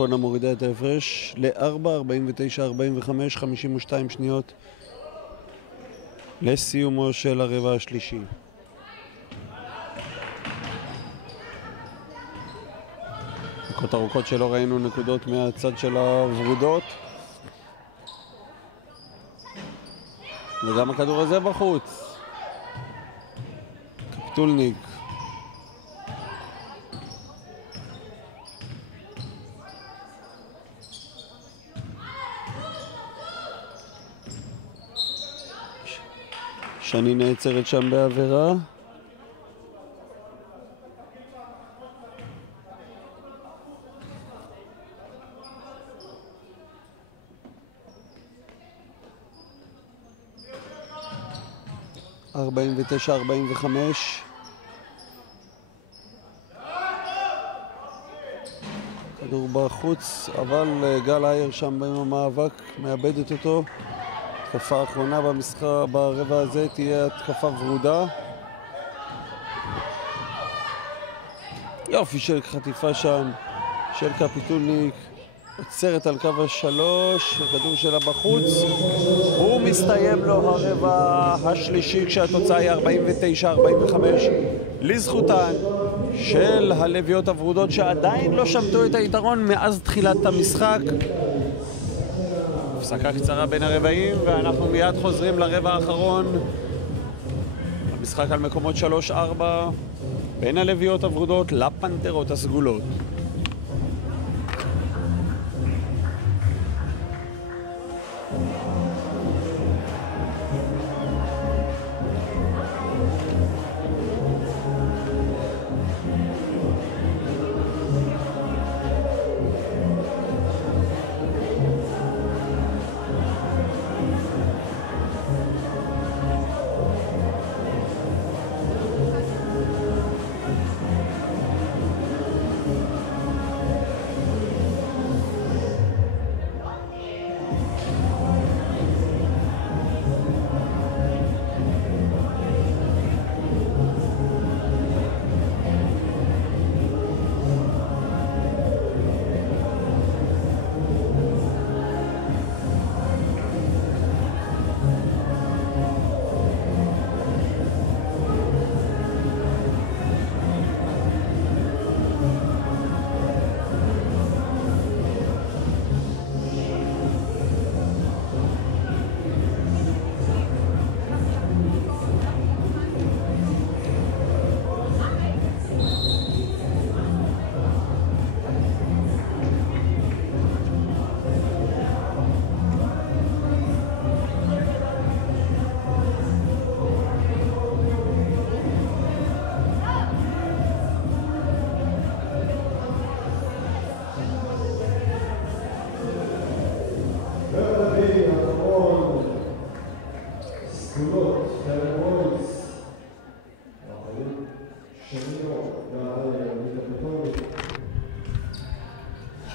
אנקונה מורידה את ההפרש ל4, 49-45, 52 שניות לסיומו של הרבע השלישי. דקות ארוכות שלא ראינו נקודות מהצד של הוורודות, וגם הכדור הזה בחוץ. קפיטולניק שני נעצרת שם בעבירה. ,49-45. כדור בחוץ, אבל גל אייר שם במאבק מאבדת אותו. התקפה האחרונה ברבע הזה תהיה התקפה ורודה. יופי של חטיפה שם של קפיטולניק, עוצרת על קו השלוש, הכדור שלה בחוץ. הוא מסתיים לו הרבע השלישי כשהתוצאה היא 49-45 לזכותן של הלוויות הוורודות שעדיין לא שמטו את היתרון מאז תחילת המשחק. הפסקה קצרה בין הרבעים, ואנחנו מיד חוזרים לרבע האחרון. המשחק על מקומות 3-4 בין הלוויות הוורודות לפנתרות הסגולות.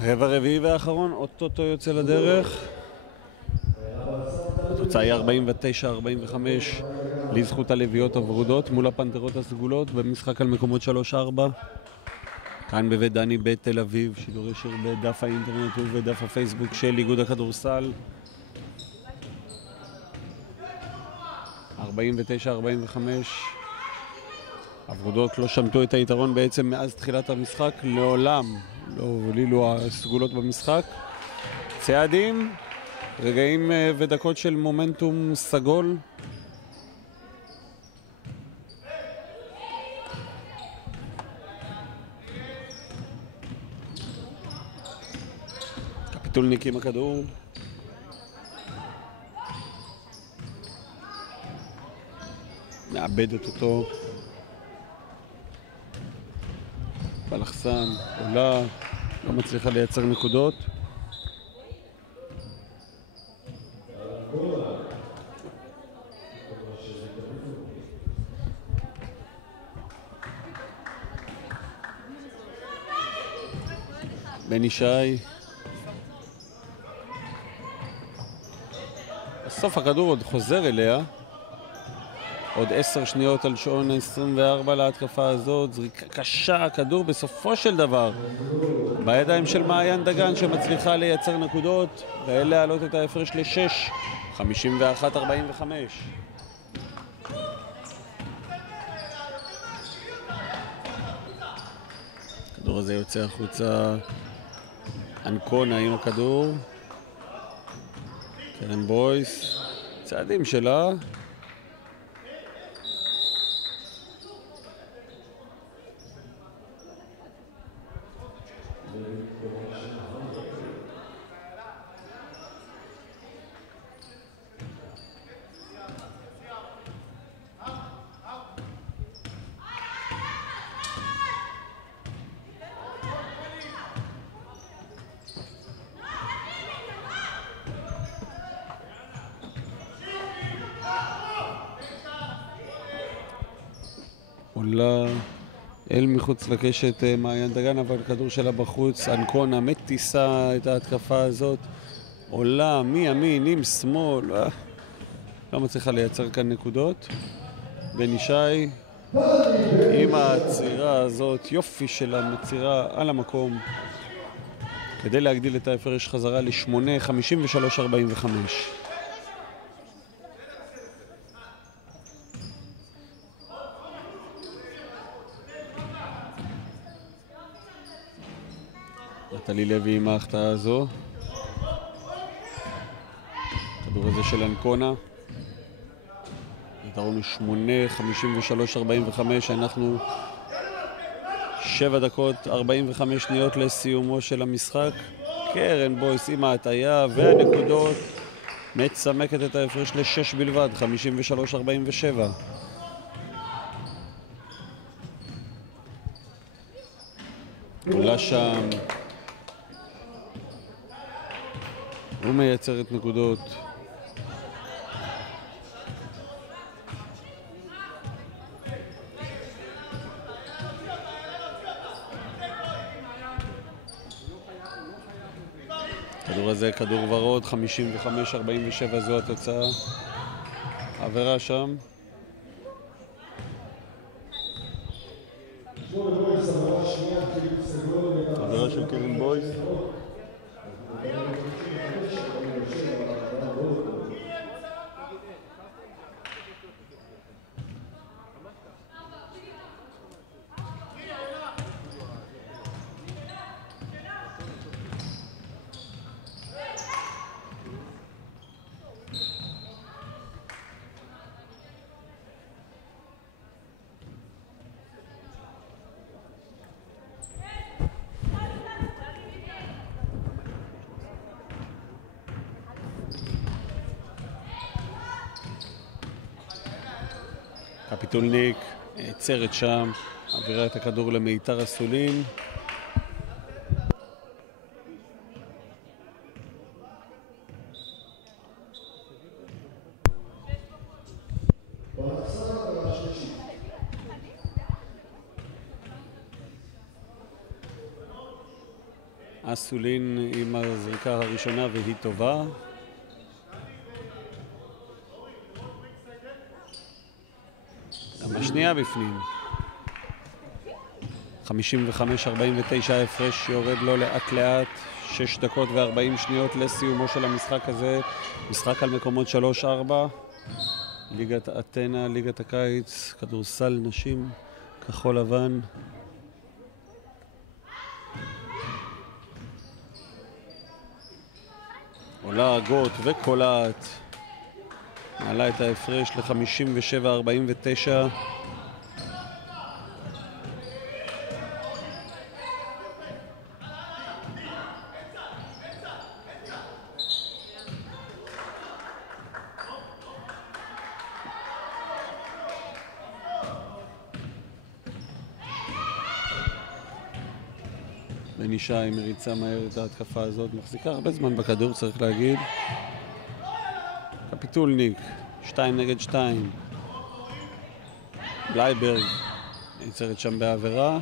רבע רביעי והאחרון, אוטוטו יוצא לדרך. התוצאה היא 49-45 לזכות הלוויות הוורודות מול הפנתרות הסגולות במשחק על מקומות 3-4. כאן בבית דני בתל אביב, שידור ישיר בדף האינטרנט ובדף הפייסבוק של איגוד הכדורסל. 49-45. הוורודות לא שמטו את היתרון בעצם מאז תחילת המשחק, לעולם לא הובילו הסגולות במשחק. צעדים, רגעים ודקות של מומנטום סגול. קפיטולניק עם הכדור. מאבדת אותו. בלחסן, עולה, לא מצליחה לייצר נקודות. בני שי. בסוף הכדור עוד חוזר אליה. עוד 10 שניות על שעון 24 להתקפה הזאת. זריקה קשה, הכדור בסופו של דבר בידיים של מעיין דגן שמצליחה לייצר נקודות ולהעלות את ההפרש ל-6, 51-45. הכדור הזה יוצא החוצה. אנקונה עם הכדור. קרן בויס. צעדים שלה. עולה אל מחוץ לקשת מעיין דגן, אבל כדור שלה בחוץ. אנקונה מטיסה את ההתקפה הזאת. עולה מימין עם שמאל. לא מצליחה לייצר כאן נקודות. בני שי עם העצירה הזאת, יופי של המצירה על המקום, כדי להגדיל את ההפרש חזרה ל-8, 53-45. נטלי לוי עם ההחטאה הזו. הכדור הזה של אנקונה. יתרון הוא 8, 53-45. אנחנו 7 דקות 45 שניות לסיומו של המשחק. קרן בויס עם ההטעיה והנקודות מצמקת את ההפרש ל-6 בלבד, 53-47. עולה שם. הוא מייצר את נקודות. הכדור הזה כדור ורוד, 55-47 זו התוצאה. עבירה שם. עבירה של קרן בויס. קפיטולניק עצרת שם, עבירה את הכדור למיתר הסולין. אסולין עם הזריקה הראשונה והיא טובה. גם השנייה בפנים. 55-49 הפרש יורד לו לאט לאט. 6 דקות ו40 שניות לסיומו של המשחק הזה. משחק על מקומות 3-4. ליגת אתנה, ליגת הקיץ, כדורסל נשים, כחול לבן. עולה גוט וקולעת. מעלה את ההפרש ל-57-49. בן ישי מריצה מהר את ההתקפה הזאת, מחזיקה הרבה זמן בכדור, צריך להגיד. קפיטולניק, 2 נגד 2. בלייברג יצרת שם בעבירה.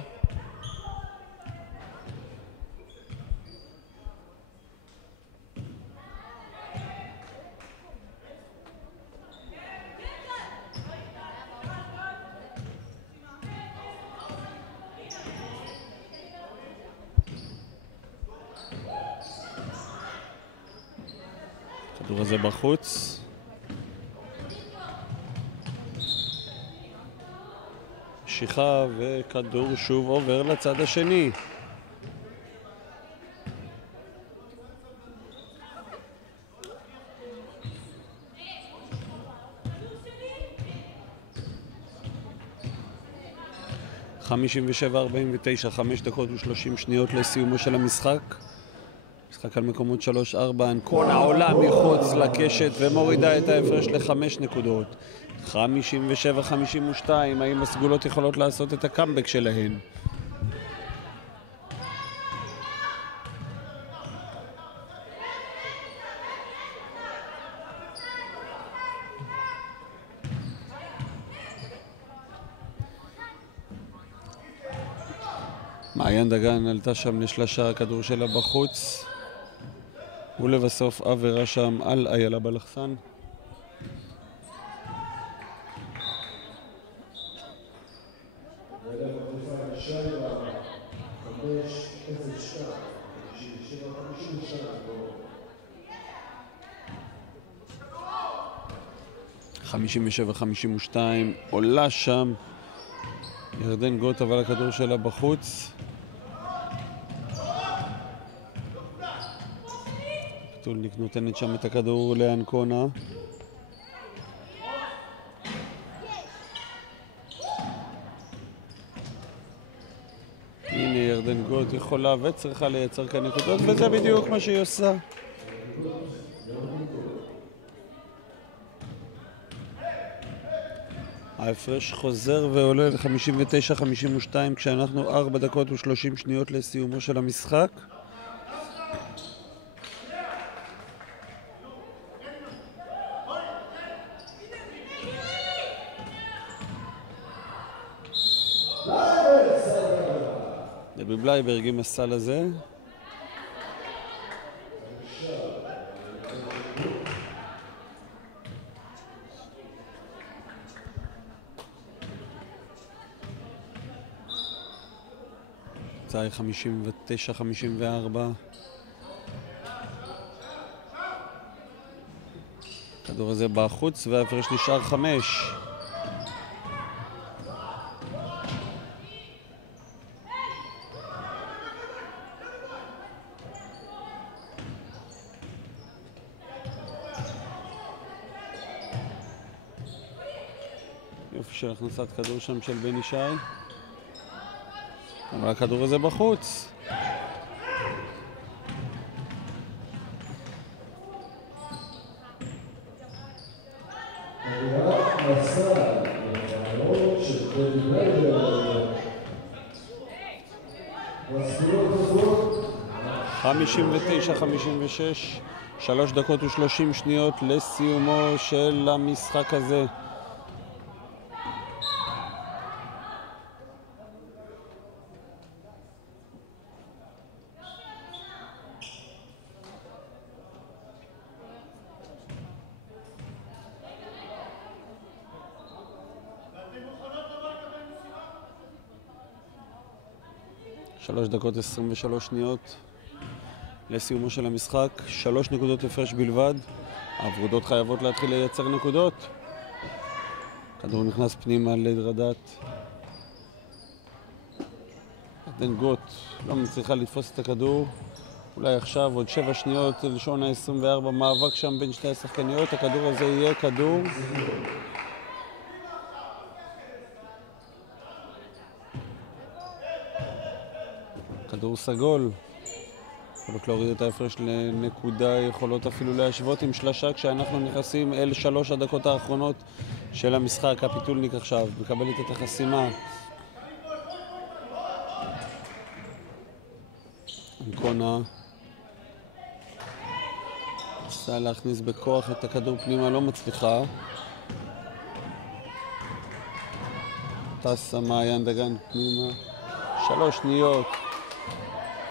הכדור הזה בחוץ. משיכה וכדור שוב עובר לצד השני. (57-49), 5 דקות ו30 שניות לסיומו של המשחק. משחק על מקומות 3-4, אנקונה עולה מחוץ לקשת ומורידה את ההפרש ל5 נקודות. 57-52, האם הסגולות יכולות לעשות את הקאמבק שלהן? מעיין דגן עלתה שם לשלשה, הכדור שלה בחוץ. ולבסוף עבירה שם על איילה בלחסן. חמישים ושבע, 52, עולה שם ירדן גוט, אבל הכדור שלה בחוץ. קפיטולניק נותנת שם את הכדור לאנקונה. הנה ירדן גוט יכולה וצריכה לייצר כאן נקודות, וזה בדיוק מה שהיא עושה. ההפרש חוזר ועולה ל-59-52 כשאנחנו 4 דקות ו30 שניות לסיומו של המשחק. דבי בלייברג עם הסל הזה. צעי 59-54. הכדור הזה בחוץ וההפרש נשאר 5. יופי של הכנסת כדור שם של בן ישי. אבל הכדור הזה בחוץ. חמישים ותשע, 56, 3 דקות ו30 שניות לסיומו של המשחק הזה. 3 דקות 23 שניות לסיומו של המשחק. 3 נקודות הפרש בלבד. הוורודות חייבות להתחיל לייצר נקודות. כדור נכנס פנימה לדרדת. עדן גוט לא מצליחה לתפוס את הכדור. אולי עכשיו עוד 7 שניות לשעון ה-24. מאבק שם בין שתי השחקניות. הכדור הזה יהיה כדור. כדור סגול. יכולות להוריד את ההפרש לנקודה, יכולות אפילו להשוות עם שלשה כשאנחנו נכנסים אל 3 הדקות האחרונות של המשחק. הפיטולניק עכשיו מקבלת את החסימה. אנקונה ניסה להכניס בכוח את הכדור פנימה, לא מצליחה. טסה מעיין דגן פנימה. 3 שניות.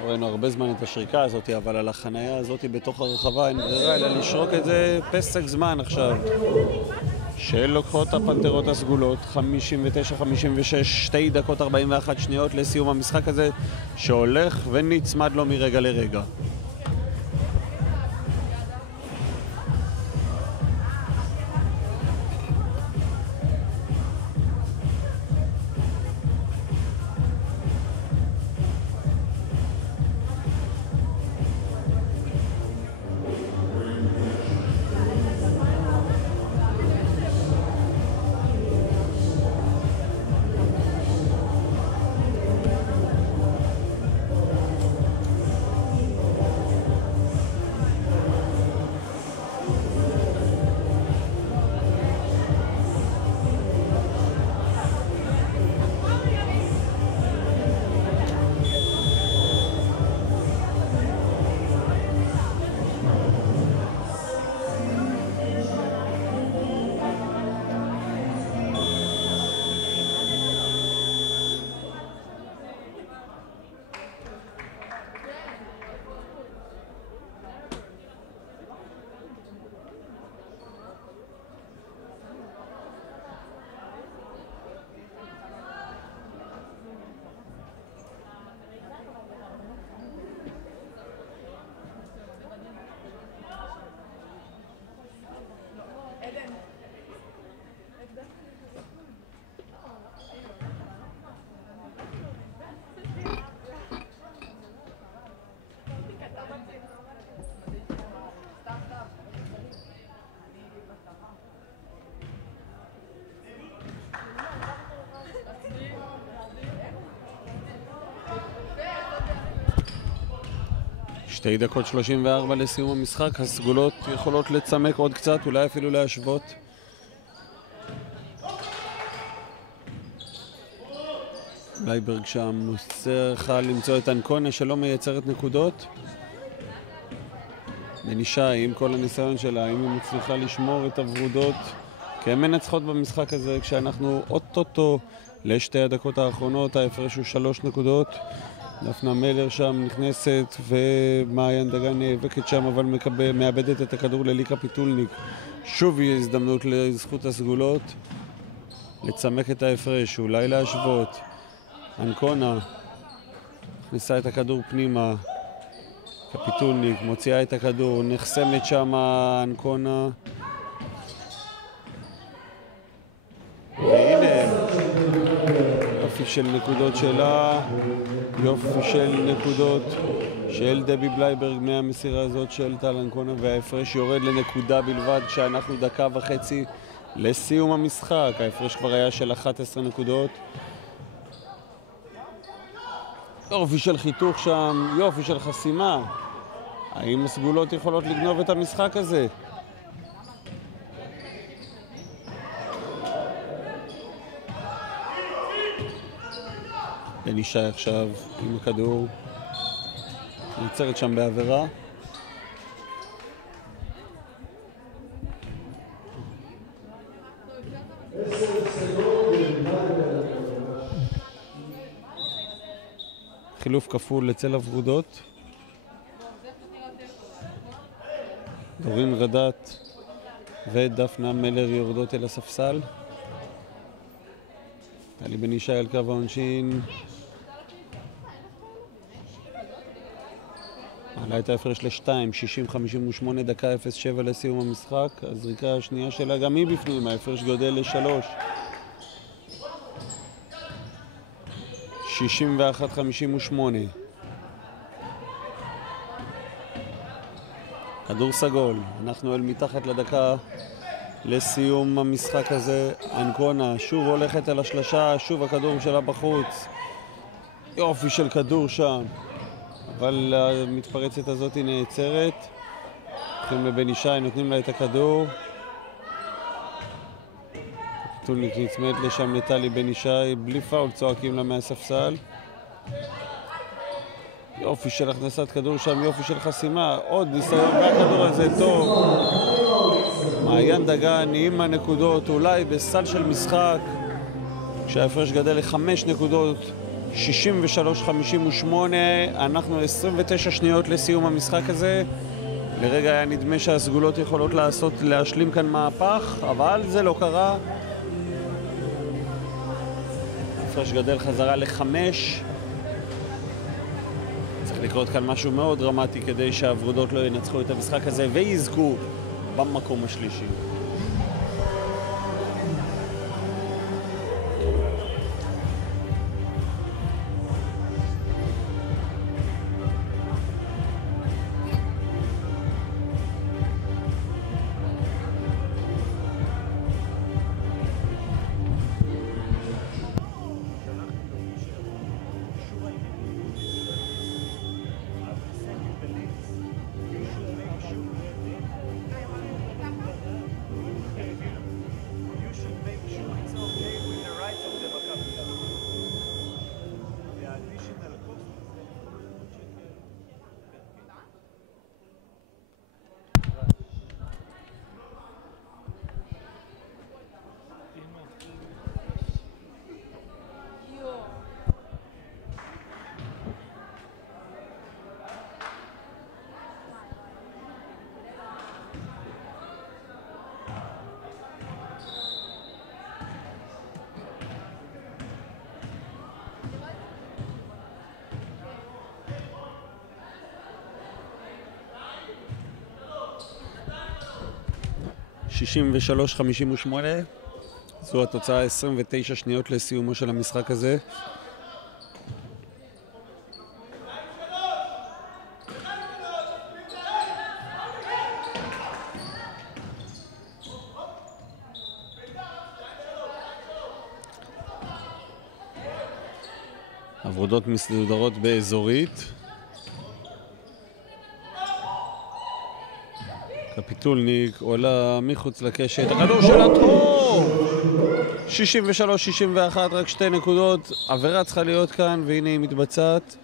ראינו הרבה זמן את השריקה הזאת, אבל על החנייה הזאת בתוך הרחבה אין ברירה אלא לשרוק את זה פסק זמן עכשיו. שלוקחות הפנתרות הסגולות, 59-56, 2 דקות 41 שניות לסיום המשחק הזה, שהולך ונצמד לו מרגע לרגע. שתי דקות 34 לסיום המשחק. הסגולות יכולות לצמק עוד קצת, אולי אפילו להשוות. בלייברג שם צריכה למצוא את אנקונה שלא מייצרת נקודות. בנישה עם כל הניסיון שלה, אם היא מצליחה לשמור את הוורודות כי הן מנצחות במשחק הזה כשאנחנו אוטוטו לשתי הדקות האחרונות. ההפרש הוא 3 נקודות. דפנה מלר שם נכנסת ומעיין דגן נאבקת שם, אבל מאבדת את הכדור לליקה פיטולניק. שוב היא הזדמנות לזכות הסגולות לצמק את ההפרש, אולי להשוות. אנקונה הכניסה את הכדור פנימה, פיטולניק מוציאה את הכדור, נחסמת שם אנקונה, והנה יופי של נקודות שלה, יופי של נקודות של דבי בלייברג מהמסירה הזאת של טל אנקונה, וההפרש יורד לנקודה בלבד כשאנחנו 1.5 דקות לסיום המשחק. ההפרש כבר היה של 11 נקודות. יופי של חיתוך שם, יופי של חסימה. האם הסגולות יכולות לגנוב את המשחק הזה? בנישה עכשיו עם הכדור, נוצרת שם בעבירה. חילוף כפול לצל הוורודות. דורין רדת ודפנה מלר יורדות אל הספסל. טלי בנישה אל קו העונשין. עלה את ההפרש ל-2, 60-58, דקה 0-7 לסיום המשחק. הזריקה השנייה שלה גם היא בפנים, ההפרש גודל ל-3. 61-58. כדור סגול, אנחנו אל מתחת לדקה לסיום המשחק הזה. אנקונה שוב הולכת על השלשה, שוב הכדור שלה בחוץ. יופי של כדור שם, אבל המתפרצת הזאת היא נעצרת. הולכים לבן ישי, נותנים לה את הכדור. טולניק נצמד לשם לטלי בן ישי, בלי פאול, צועקים לה מהספסל. יופי של הכנסת כדור שם, יופי של חסימה, עוד ניסיון, והכדור הזה טוב. מעיין דגן עם הנקודות, אולי בסל של משחק, כשההפרש גדל ל5 נקודות, 63-58. אנחנו 29 שניות לסיום המשחק הזה. לרגע היה נדמה שהסגולות יכולות להשלים כאן מהפך, אבל זה לא קרה. ההפרש גדל חזרה ל5. צריך לקרות כאן משהו מאוד דרמטי כדי שהוורודות לא ינצחו את המשחק הזה ויזכו במקום השלישי. שישים ושלוש 58. זו התוצאה, 29 שניות לסיומו של המשחק הזה. עבודות מסודרות באזורית. קפיטולניק עולה מחוץ לקשת, הכדור שלה טוב! 63-61, רק 2 נקודות. עבירה צריכה להיות כאן, והנה היא מתבצעת.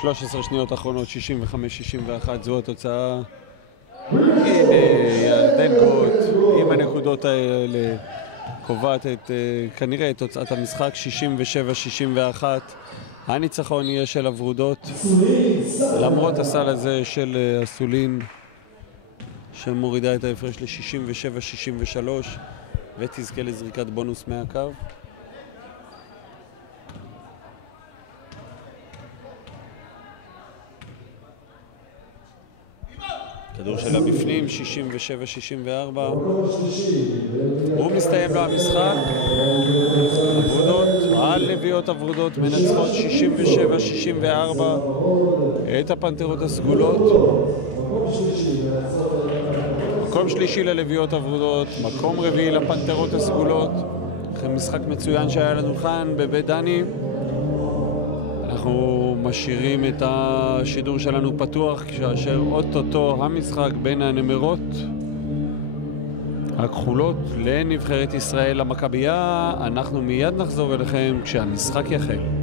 שלוש עשרה שניות אחרונות, 65-61, זו התוצאה. הנה ירדן גוט עם הנקודות האלה קובעת כנראה את תוצאת המשחק. 67-61. הניצחון יהיה של הוורודות למרות הסל הזה של הסולין שמורידה את ההפרש ל-67-63 ותזכה לזריקת בונוס מהקו. כדור שלה בפנים, 67-64. הוא מסתיים לו המשחק. הוורודות, על לביאות הוורודות, מנצחות 67-64 את הפנתרות הסגולות. מקום שלישי ללביאות הוורודות, מקום רביעי לפנתרות הסגולות. אחרי משחק מצוין שהיה לנו כאן בבית דני. אנחנו משאירים את השידור שלנו פתוח כאשר אוטוטו המשחק בין הנמרות הכחולות לנבחרת ישראל המכבייה. אנחנו מיד נחזור אליכם כשהמשחק יחל.